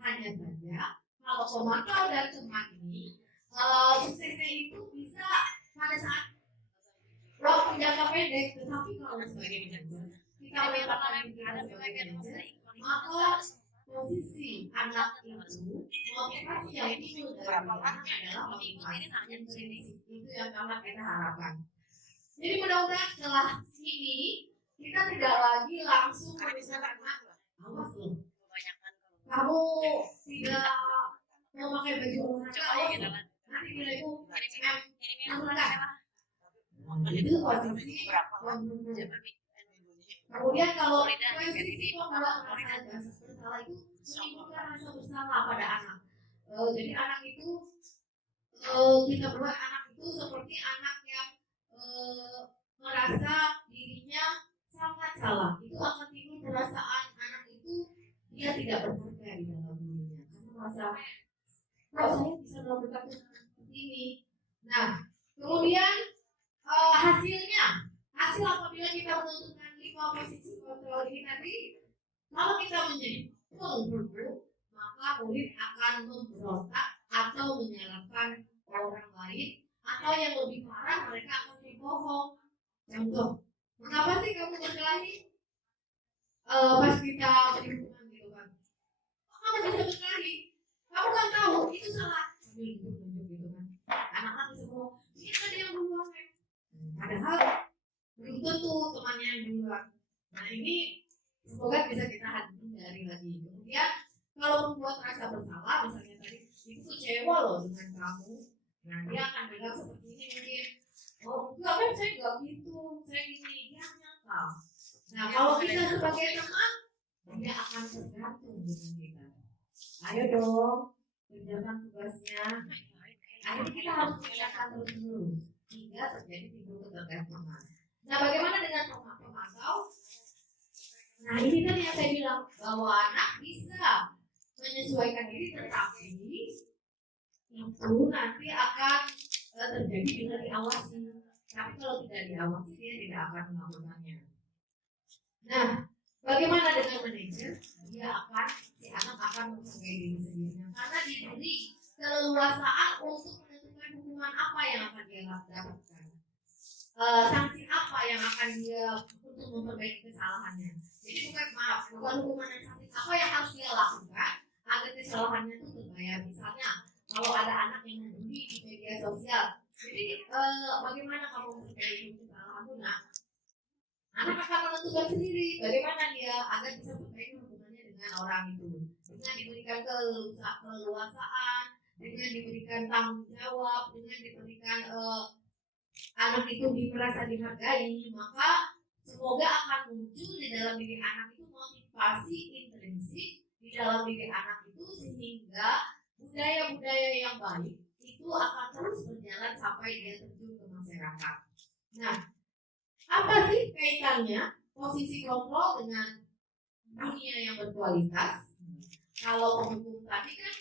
hanya saja kalau pemantau dan teman ini suksesnya itu bisa pada saat waktu jangka pendek, tetapi kalau sebagai manajer kita menempatkan diri sebagai manajer, maka posisi anak itu motivasi yang timbul dari anak adalah motivasi intrinsik. Itu yang kita harapkan. Jadi mudah-mudahan setelah ini kita tidak lagi langsung menyuruh anak, awas loh, kamu tidak memakai baju olahraga, nanti nilaimu rendah. Itu posisi kemudian kalau posisi pembawa perasaan bersalah itu menimbulkan rasa bersalah pada anak. Jadi anak itu kita buat anak itu seperti anak yang merasa dirinya sangat salah. Itu akan timbul perasaan anak itu dia tidak berharga di dalam dirinya karena merasa kok saya bisa melakukan seperti ini. Nah, kemudian hasil apabila kita menentukan 5 posisi kontrol ini tadi, kalau kita menjadi penghukum, maka murid akan memberontak atau menyalahkan orang lain, atau yang lebih parah mereka akan berbohong. Contoh, mengapa sih kamu berkelahi? Pas kita berhubungan gitu kan, kamu bisa berkelahi, kamu kan tahu itu salah. Gitu kan, anak-anak bisa bohong. Ini ada yang duluan kan? Padahal belum tentu temannya yang duluan. Nah ini semoga bisa kita hindari lagi. Kemudian kalau membuat rasa bersalah, misalnya tadi itu kecewa loh dengan kamu, nah dia akan bilang seperti ini mungkin, oh enggak kan saya enggak gitu, saya gini, dia nyangka. Nah kalau kita sebagai teman, dia akan tergantung dengan kita. Ayo dong, kerjakan tugasnya. Akhirnya kita harus mengerjakan terus-menerus hingga terjadi timbul ketergantungan. Nah bagaimana dengan pemantau? Nah ini kan yang saya bilang bahwa anak bisa menyesuaikan diri, tetapi itu nanti akan terjadi bila diawasi. Tapi kalau tidak diawasi dia tidak akan melakukannya. Nah bagaimana dengan manajer? Si anak akan menghargai diri sendiri karena diberi keleluasaan untuk menentukan hukuman apa yang akan dia dapatkan. Sanksi apa yang akan dia untuk memperbaiki kesalahannya. Jadi bukan hukuman dan sanksi apa yang harus dia lakukan agar kesalahannya itu terbayar. Misalnya kalau ada anak yang membuli di media sosial, jadi bagaimana kamu memperbaiki kesalahanmu? Nah, anak akan menentukan sendiri bagaimana dia agar bisa memperbaiki hubungannya dengan orang itu, dengan diberikan keleluasaan, dengan diberikan tanggung jawab, dengan diberikan anak itu merasa dihargai, maka semoga akan muncul di dalam diri anak itu motivasi intrinsik di dalam diri anak itu sehingga budaya-budaya yang baik itu akan terus berjalan sampai dia terjun ke masyarakat. Nah, apa sih kaitannya posisi kontrol dengan dunia yang berkualitas? Kalau penghukum tadi kan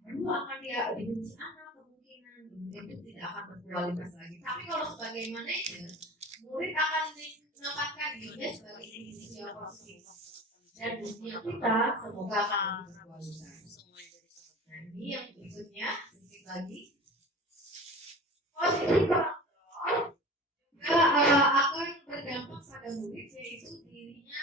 dulu akan dia dibenci anak, kemungkinan itu tidak akan berkualitas lagi. Tapi kalau sebagai manajer, murid akan menempatkan dirinya sebagai individu yang positif dan dunia kita semoga akan berkualitas. Nah ini yang berikutnya sedikit lagi, posisi kontrol akan berdampak pada murid, yaitu dirinya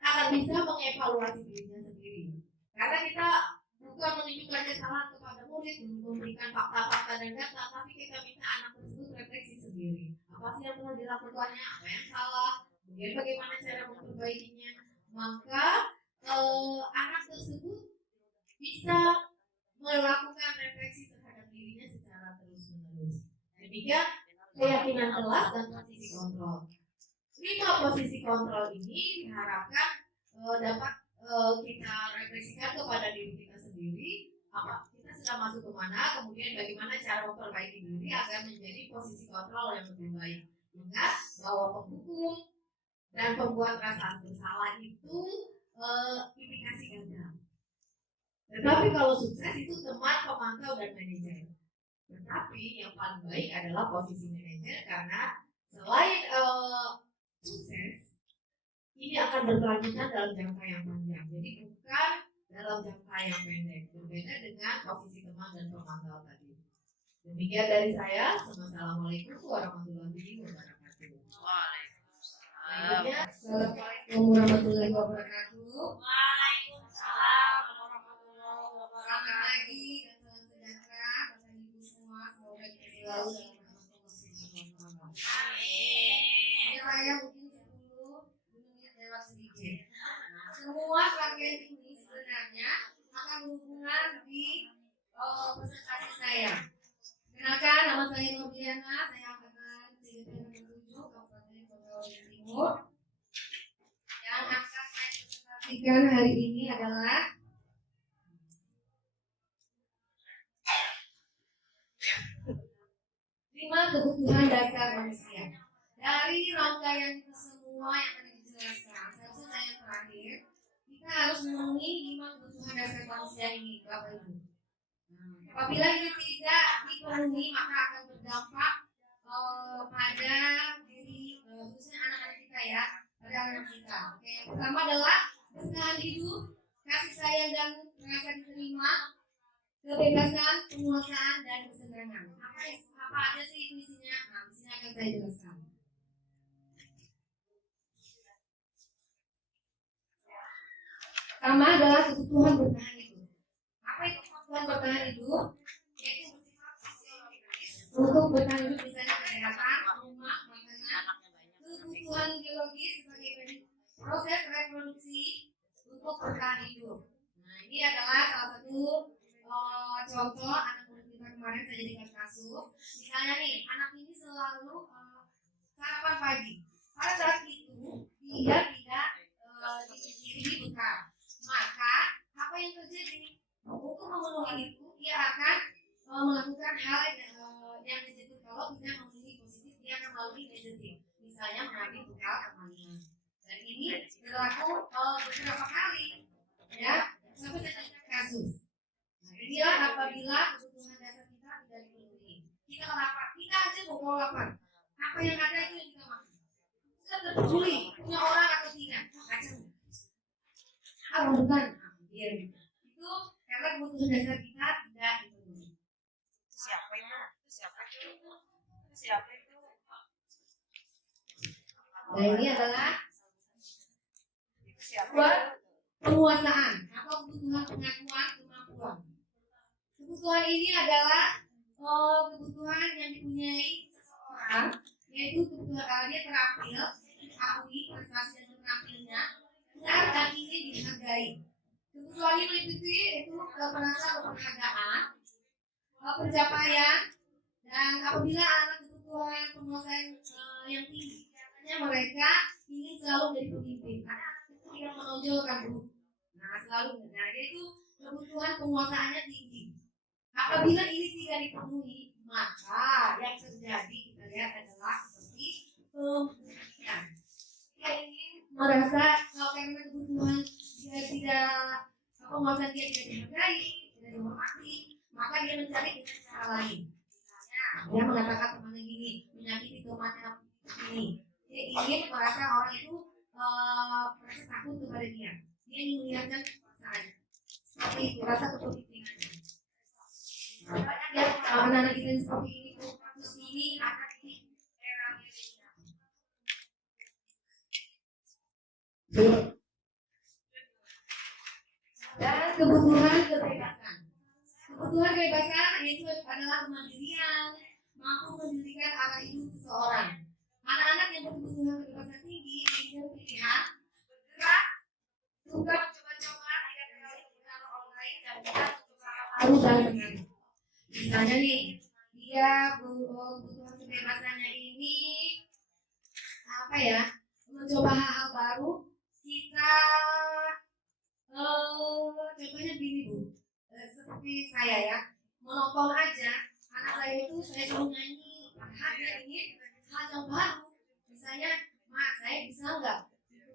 akan bisa mengevaluasi dirinya sendiri. Karena kita bukan bukan menunjukkan kesalahan kepada murid, memberikan fakta-fakta dan data, tapi kita minta anak tersebut refleksi sendiri. Apa sih yang telah dilakukannya, apa yang salah, kemudian bagaimana cara memperbaikinya. Maka anak tersebut bisa melakukan refleksi terhadap dirinya secara terus-menerus. Demikian keyakinan kelas dan posisi kontrol. 5 posisi kontrol ini diharapkan dapat kita refleksikan kepada diri kita sendiri. Apa kita sedang masuk kemana, kemudian bagaimana cara memperbaiki diri agar menjadi posisi kontrol yang lebih baik. Ingat bahwa penghukum dan pembuat perasaan bersalah itu indikasi gagal. Tetapi kalau sukses itu teman, pemantau, dan manajer. Tetapi yang paling baik adalah posisi manajer karena selain sukses, ini akan berkelanjutan dalam jangka yang panjang. Jadi bukan dalam jangka yang pendek. Berbeda dengan posisi teman dan pemantau tadi. Demikian dari saya. Assalamualaikum warahmatullahi wabarakatuh. Assalamualaikum warahmatullahi wabarakatuh. Waalaikumsalam warahmatullahi wabarakatuh. Selamat pagi dan salam sejahtera Bapak Ibu semua. Semoga kita selalu dalam rahmat Allah Subhanahu wa taala. Amin. Saya mungkin 10 menit lewat sedikit. Semua bagian ini sebenarnya akan berhubungan di presentasi saya. Kenalkan, nama saya Nurdiana. Saya angkatan 37 Kabupaten Kota Timur. Yang akan saya presentasikan hari ini adalah lima kebutuhan dasar manusia. Dari rangkaian itu semua yang tadi dijelaskan, seharusnya saya terakhir, kita harus memenuhi 5 kebutuhan dasar manusia ini, Bapak Ibu. Apabila ini tidak dipenuhi, maka akan berdampak pada diri, khususnya anak-anak kita ya, pada anak kita. Oke, yang pertama adalah bertahan hidup, kasih sayang dan merasa diterima, kebebasan, penguasaan, dan kesenangan. Apa aja sih isinya? Nah, isinya akan saya jelaskan. Pertama adalah kebutuhan bertahan hidup. Apa itu kebutuhan bertahan hidup? Yaitu bersifat fisiologis. Untuk bertahan hidup misalnya kesehatan, rumah, makanan, kebutuhan biologis sebagai proses reproduksi untuk bertahan hidup. Nah, ini adalah salah satu contoh anak murid kita kemarin saya jadikan kasus. Misalnya nih, anak ini selalu sarapan pagi. Pada saat itu dia tidak diri bekal. Maka apa yang terjadi? Untuk memenuhi itu, dia akan melakukan hal yang negatif. Kalau tidak memenuhi positif, dia akan melalui negatif. Misalnya mengambil bekal kemana. Dan ini berlaku beberapa kali, ya, sampai saya jadikan kasus. Inilah apabila kebutuhan dasar kita tidak dipenuhi. Kita lapar, kita aja mau lapar. Apa yang ada itu yang kita makan. Kita terpeduli punya orang atau tidak. Kacang. Apa bukan? Biar itu karena kebutuhan dasar kita tidak dipenuhi. Siapa itu? Siapa itu? Siapa itu? Nah, ini adalah penguasaan atau kebutuhan pengakuan kemampuan. Kebutuhan ini adalah kebutuhan yang dipunyai seseorang, yaitu kebutuhan dia terampil, akui prestasi dan terampilnya, benar dan ingin dihargai. Kebutuhan ini meliputi itu merasa penghargaan, pencapaian, dan apabila anak kebutuhan penguasaan yang tinggi, biasanya mereka ingin selalu menjadi pemimpin, karena anak itu yang menonjolkan Bu. Nah, selalu benar, yaitu kebutuhan penguasaannya tinggi. Apabila ini tidak dipenuhi, maka yang terjadi kita lihat adalah seperti pembunuhan. Dia ingin merasa kalau karena kebutuhan dia tidak, penguasaan dia tidak dihargai, tidak dihormati, maka dia mencari dengan cara lain. Misalnya dia mengatakan temannya gini, menyakiti temannya ini. Dia ingin merasa orang itu merasa takut kepada dia. Dia ingin melihatkan kekuasaan. Seperti itu, rasa kepemimpinan. Banyak ya anak-anak kita yang seperti ini tuh, kasus ini anak ini era milenial. Dan kebutuhan kebebasan. Kebutuhan kebebasan itu adalah kemandirian, mampu mendirikan arah hidup seseorang. Anak-anak yang berkebutuhan kebebasan tinggi memiliki pilihan bergerak, suka mencoba-coba, tidak terlalu berpengaruh orang lain dan tidak suka baru dan menarik. Misalnya nih, dia kebutuhan kebebasannya ini apa ya? Mencoba hal-hal baru. Kita contohnya gini Bu, seperti saya ya, menonton aja anak saya itu saya suruh nyanyi, padahal dia ingin hal yang baru. Misalnya, Mak, saya bisa nggak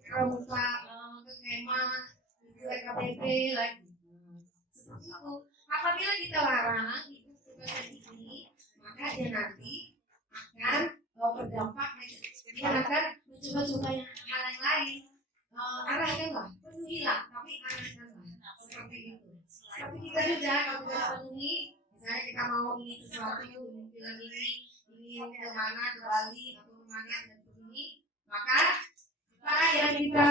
pramuka ke kemah, ke KBP lagi, seperti itu. Apabila kita larang itu kebebasan ini, maka dia nanti akan berdampak negatif. Dia akan mencoba-coba hal yang lain. Arahkanlah, penuhilah, tapi arahkanlah seperti itu. Seperti kita juga kalau kita penuhi, misalnya kita mau ingin sesuatu, ingin film ini, ingin kemana, ke Bali atau kemana dan penuhi, maka apa yang kita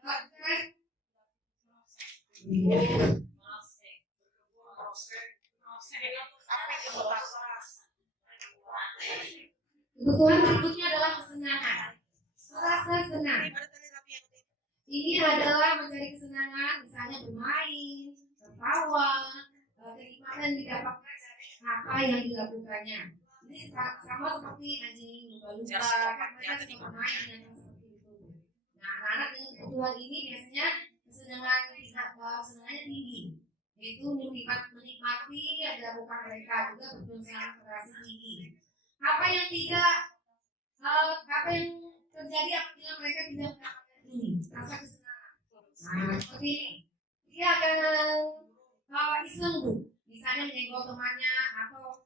lakukan? Kebutuhan berikutnya adalah kesenangan. Merasa senang. Ini adalah mencari kesenangan, misalnya bermain, tertawa, kenikmatan didapatkan dari apa yang dilakukannya. Ini sama seperti anjing lumba-lumba, kan mereka suka bermain dengan seperti itu. Nah, anak-anak dengan kebutuhan ini biasanya kesenangannya tinggi, yaitu menikmati yang dilakukan mereka juga berkonsentrasi tinggi. Apa yang terjadi apabila mereka tidak mendapatkan ini rasa kesenangan? Nah, seperti ini, dia akan iseng tuh, misalnya menyenggol temannya atau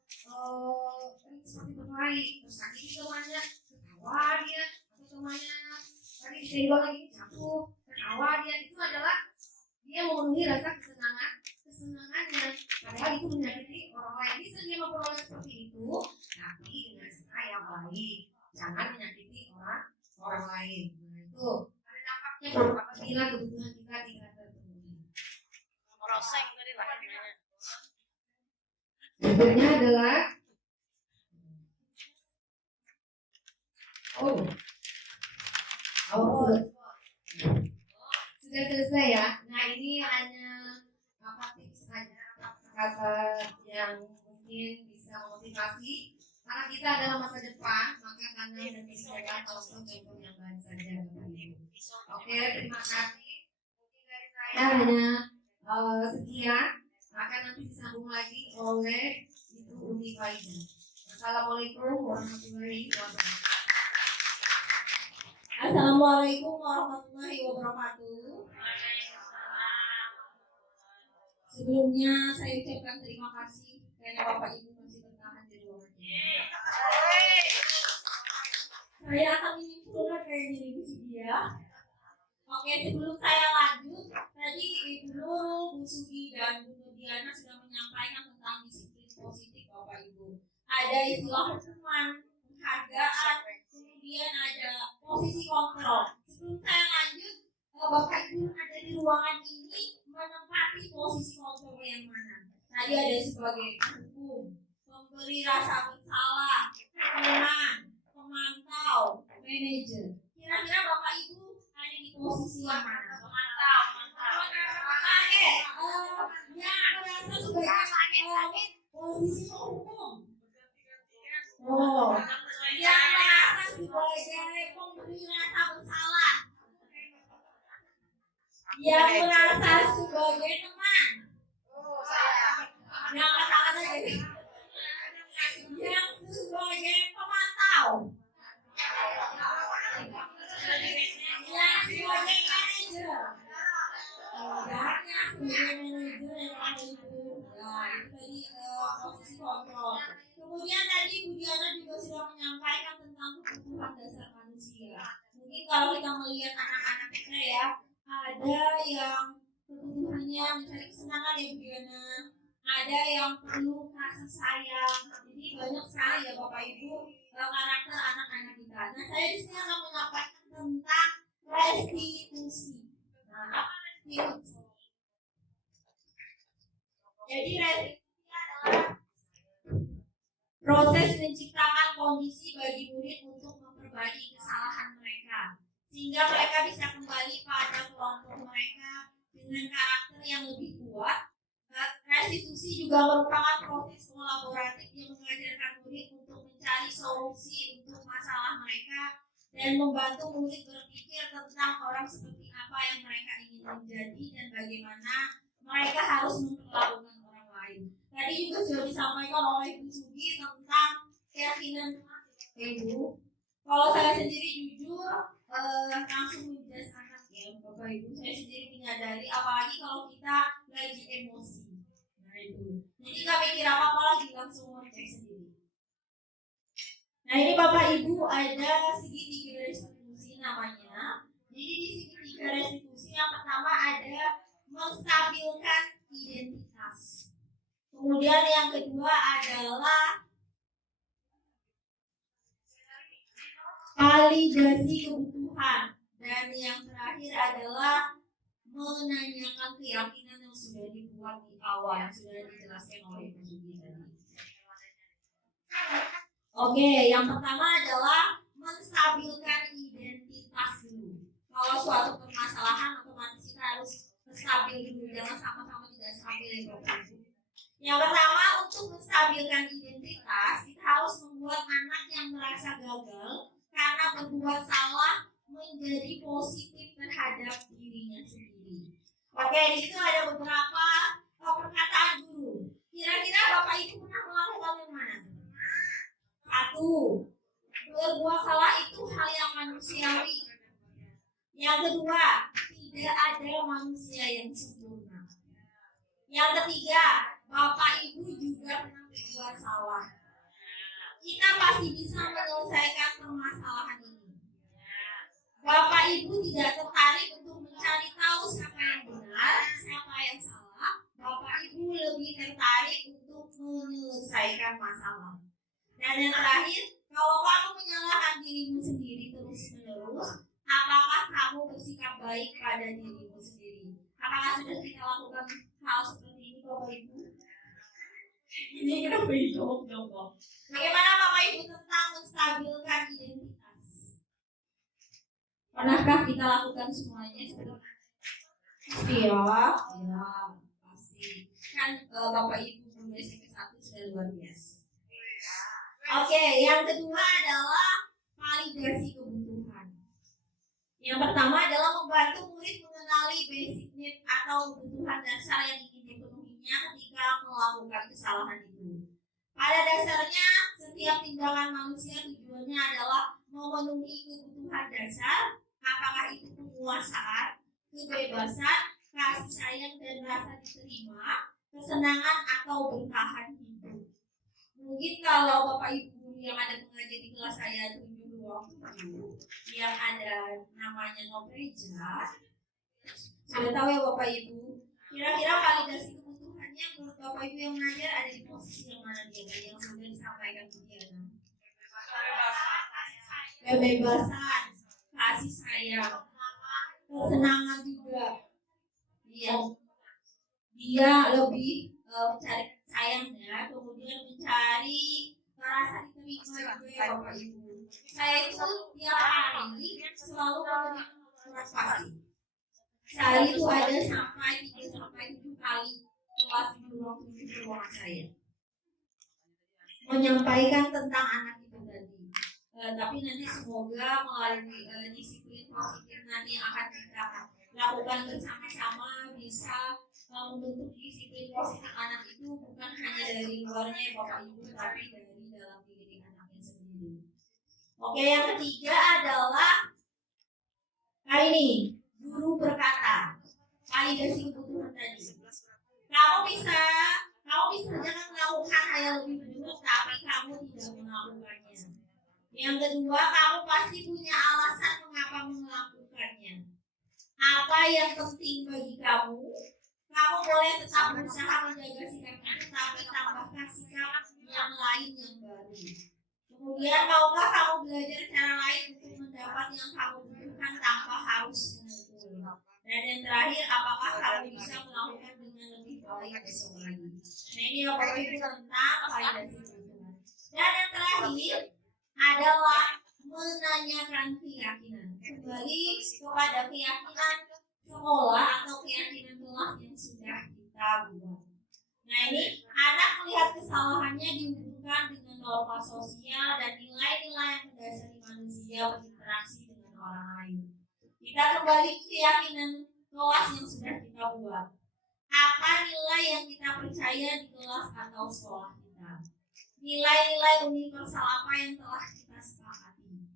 seperti berlari, terus sakit temannya, ketawa dia, atau temannya tadi disenggol lagi jatuh, ketawa dia. Itu adalah dia memenuhi rasa kesenangannya, padahal itu menyakiti orang lain. Bisa dia memperoleh seperti itu, tapi dengan cara yang baik, jangan menyakiti orang lain. Nah, itu ada dampaknya apabila kebutuhan kita tidak terpenuhi. Berikutnya adalah sudah selesai ya. Nah, ini hanya tips saja, kata yang mungkin bisa memotivasi. Karena kita adalah masa depan, maka kami dan misalnya contoh-contoh yang baik saja. Oke, terima kasih. Mungkin dari saya hanya sekian. Akan nanti disambung lagi oleh Ibu Umi Faida. Assalamualaikum warahmatullahi wabarakatuh. Assalamualaikum warahmatullahi wabarakatuh. Sebelumnya saya ucapkan terima kasih karena Bapak Ibu masih bertahan di ruangan. Saya akan menyimpulkan kayaknya Ibu Sugi ya. Oke, sebelum saya lanjut, tadi Ibu Nurul, Bu Sugi, dan Bu Nurdiana sudah menyampaikan tentang disiplin positif Bapak Ibu. Ada istilah hukuman, penghargaan, kemudian ada posisi kontrol. Sebelum saya lanjut, Bapak Ibu ada di ruangan ini menempati posisi kontrol yang mana? Tadi ada sebagai hukum, pemberi rasa bersalah, pemenang, pemantau, manajer. Kira-kira Bapak Ibu ada di posisi yang mana? Pemantau. Oke, yang merasa sebagai posisi hukum. Yang merasa sebagai pemberi rasa bersalah. Yang merasa sebagai teman. Yang kata-kata jadi. Yang sebagai pemantau. Yang sebagai manajer. Dan yang sebagai manajer yang ada itu. Nah, itu tadi posisi kontrol. Kemudian tadi Bu Diana juga sudah menyampaikan tentang kebutuhan dasar manusia. Mungkin kalau kita melihat anak-anak kita ya, ada yang kebutuhannya mencari kesenangan ya Bu Diana, ada yang perlu kasih sayang. Jadi banyak sekali ya Bapak Ibu karakter anak-anak kita. Nah, saya di sini akan menyampaikan tentang restitusi. Nah, apa restitusi? Jadi restitusi sehingga mereka bisa kembali pada kelompok mereka dengan karakter yang lebih kuat. Restitusi juga merupakan proses kolaboratif yang mengajarkan murid untuk mencari solusi untuk masalah mereka dan membantu murid berpikir tentang orang seperti apa yang mereka ingin menjadi dan bagaimana mereka harus memperlakukan orang lain. Tadi juga sudah disampaikan oleh Bu Sugi tentang keyakinan Ibu. Kalau saya sendiri jujur langsung menjelaskan ya Bapak Ibu, saya sendiri menyadari apalagi kalau kita lagi emosi. Nah itu. Jadi nggak mikir apa-apa lagi, langsung ngecek sendiri. Nah ini Bapak Ibu ada segitiga restitusi namanya. Jadi di segitiga restitusi yang pertama ada menstabilkan identitas. Kemudian yang kedua adalah validasi kebutuhan, dan yang terakhir adalah menanyakan keyakinan yang sudah dibuat di awal, yang sudah dijelaskan oleh Bu Sugi tadi. Oke, yang pertama adalah menstabilkan identitas dulu. Kalau suatu permasalahan otomatis kita harus stabil dulu, jangan sama-sama tidak stabil ya Bapak Ibu. Yang pertama, untuk menstabilkan identitas, kita harus membuat anak yang merasa gagal karena berbuat salah menjadi positif terhadap dirinya sendiri. Oke, di situ ada beberapa perkataan guru. Kira-kira Bapak Ibu pernah melakukan yang mana? Satu, berbuat salah itu hal yang manusiawi. Yang kedua, tidak ada manusia yang sempurna. Yang ketiga, Bapak Ibu juga pernah berbuat salah. Kita pasti bisa menyelesaikan permasalahan ini. Bapak Ibu tidak tertarik untuk mencari tahu siapa yang benar, siapa yang salah. Bapak Ibu lebih tertarik untuk menyelesaikan masalah. Dan yang terakhir, kalau kamu menyalahkan dirimu sendiri terus-menerus, apakah kamu bersikap baik pada dirimu sendiri? Apakah sudah kita lakukan hal seperti ini Bapak Ibu? Ini kita berjawab dong. Bagaimana Bapak Ibu tentang menstabilkan identitas? Pernahkah kita lakukan semuanya seperti itu? Pasti ya, pasti. Kan Bapak Ibu guru SMP 1 sudah luar biasa. Oke, yang kedua adalah validasi kebutuhan. Yang pertama adalah membantu murid mengenali basic need atau kebutuhan dasar yang ingin dipenuhinya ketika melakukan kesalahan itu. Pada dasarnya, setiap tindakan manusia tujuannya adalah memenuhi kebutuhan dasar, apakah itu penguasaan, kebebasan, kasih sayang dan rasa diterima, kesenangan atau bertahan hidup. Mungkin kalau Bapak Ibu yang ada mengajar di kelas saya 7 yang ada namanya Nopreja, sudah tahu ya Bapak Ibu, kira-kira validasi kebutuhannya menurut Bapak Ibu yang mengajar ada di posisi yang mana dia yang sudah disampaikan ke Diana? Kebebasan, kasih sayang, kesenangan juga. Dia lebih mencari sayangnya, kemudian mencari rasa diterima juga ya Bapak Ibu. Saya itu tiap hari selalu menerima prestasi. Sehari itu ada sampai 3-7 kali kelas di ruangan saya menyampaikan tentang anak itu tadi. Tapi nanti semoga melalui disiplin positif nanti yang akan kita lakukan bersama-sama bisa membentuk disiplin positif anak itu bukan hanya dari luarnya Bapak Ibu, tapi dari dalam diri anaknya sendiri. Oke, yang ketiga adalah ini guru berkata validasi kebutuhan tadi. Kamu bisa jangan melakukan hal yang lebih buruk tapi kamu tidak melakukannya. Yang kedua, kamu pasti punya alasan mengapa melakukannya. Apa yang penting bagi kamu? Kamu boleh tetap berusaha menjaga sikap itu, tapi tambahkan sikap yang lain yang baru. Kemudian, maukah kamu belajar cara lain untuk mendapat yang kamu butuhkan tanpa harus memukul? Dan yang terakhir, apakah kamu bisa melakukan dengan lebih baik besok lagi? Nah ini Bapak Ibu tentang validasi kebutuhan. Dan yang terakhir adalah menanyakan keyakinan. Kembali kepada keyakinan sekolah atau keyakinan kelas yang sudah kita buat. Nah ini anak melihat kesalahannya dihubungkan dengan norma sosial dan nilai-nilai yang mendasari manusia berinteraksi dengan orang lain. Kita kembali ke keyakinan kelas yang sudah kita buat. Apa nilai yang kita percaya di kelas atau sekolah kita? Nilai-nilai universal apa yang telah kita sepakati?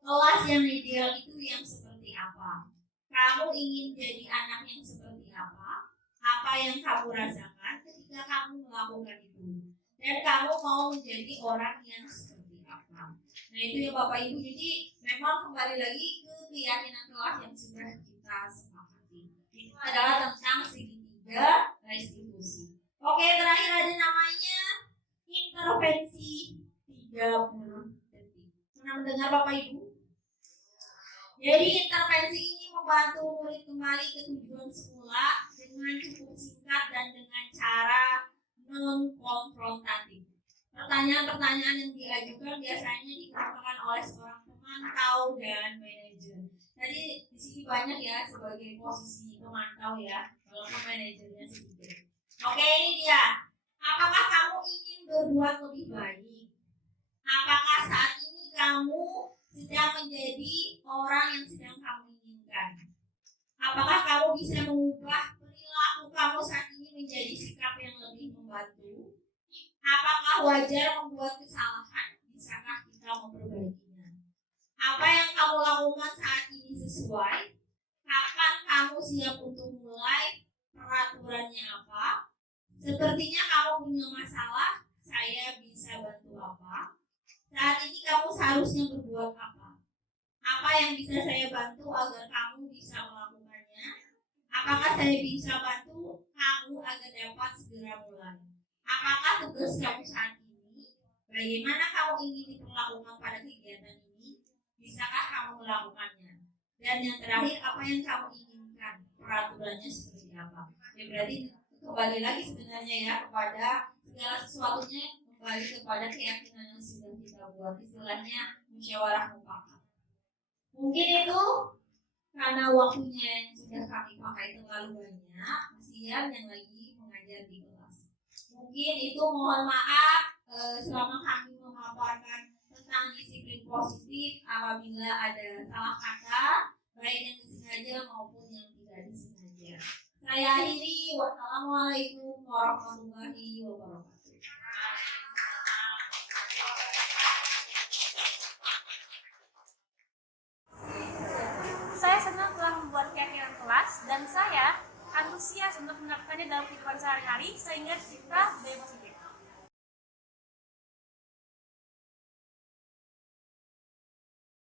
Kelas yang ideal itu yang seperti apa? Kamu ingin jadi anak yang seperti apa? Apa yang kamu rasakan ketika kamu melakukan itu? Dan kamu mau menjadi orang yang seperti apa? Nah itu ya Bapak Ibu. Jadi memang kembali lagi ke keyakinan kelas yang sudah kita sepakati. Itu adalah tentang segitiga restitusi. Oke, terakhir ada namanya intervensi 30 detik. Pernah mendengar Bapak Ibu? Jadi intervensi ini membantu murid kembali ke tujuan semula dengan cukup singkat dan dengan cara non-konfrontatif. Pertanyaan-pertanyaan yang diajukan biasanya dikemukakan oleh seorang pemantau dan manajer. Tadi di sini banyak ya sebagai posisi pemantau ya, walaupun manajernya sedikit. Oke, ini dia. Apakah kamu ingin berbuat lebih baik? Apakah saat ini kamu sedang menjadi orang yang sedang kamu inginkan? Apakah kamu bisa mengubah perilaku kamu saat ini menjadi sikap yang lebih membantu? Apakah wajar membuat kesalahan? Bisakah kita memperbaikinya? Apa yang kamu lakukan saat ini sesuai? Kapan kamu siap untuk mulai? Peraturannya apa? Sepertinya kamu punya masalah, saya bisa bantu apa? Saat ini kamu seharusnya berbuat apa? Apa yang bisa saya bantu agar kamu bisa melakukannya? Apakah saya bisa bantu kamu agar dapat segera mulai? Apakah tugas kamu saat ini? Bagaimana kamu ingin diperlakukan pada kegiatan ini? Bisakah kamu melakukannya? Dan yang terakhir, apa yang kamu inginkan? Peraturannya seperti apa? Ya berarti kembali lagi sebenarnya ya kepada segala sesuatunya, kembali kepada keyakinan yang sudah kita buat, istilahnya musyawarah mufakat. Mungkin itu karena waktunya yang sudah kami pakai terlalu banyak, kasihan yang lagi mengajar di kelas. Mungkin itu mohon maaf selama kami memaparkan tentang disiplin positif apabila ada salah kata, baik yang disengaja maupun yang tidak disengaja. Saya akhiri. Wassalamualaikum warahmatullahi wabarakatuh. Saya senang telah membuat keyakinan kelas dan saya antusias untuk menerapkannya dalam kehidupan sehari-hari sehingga kita lebih positif.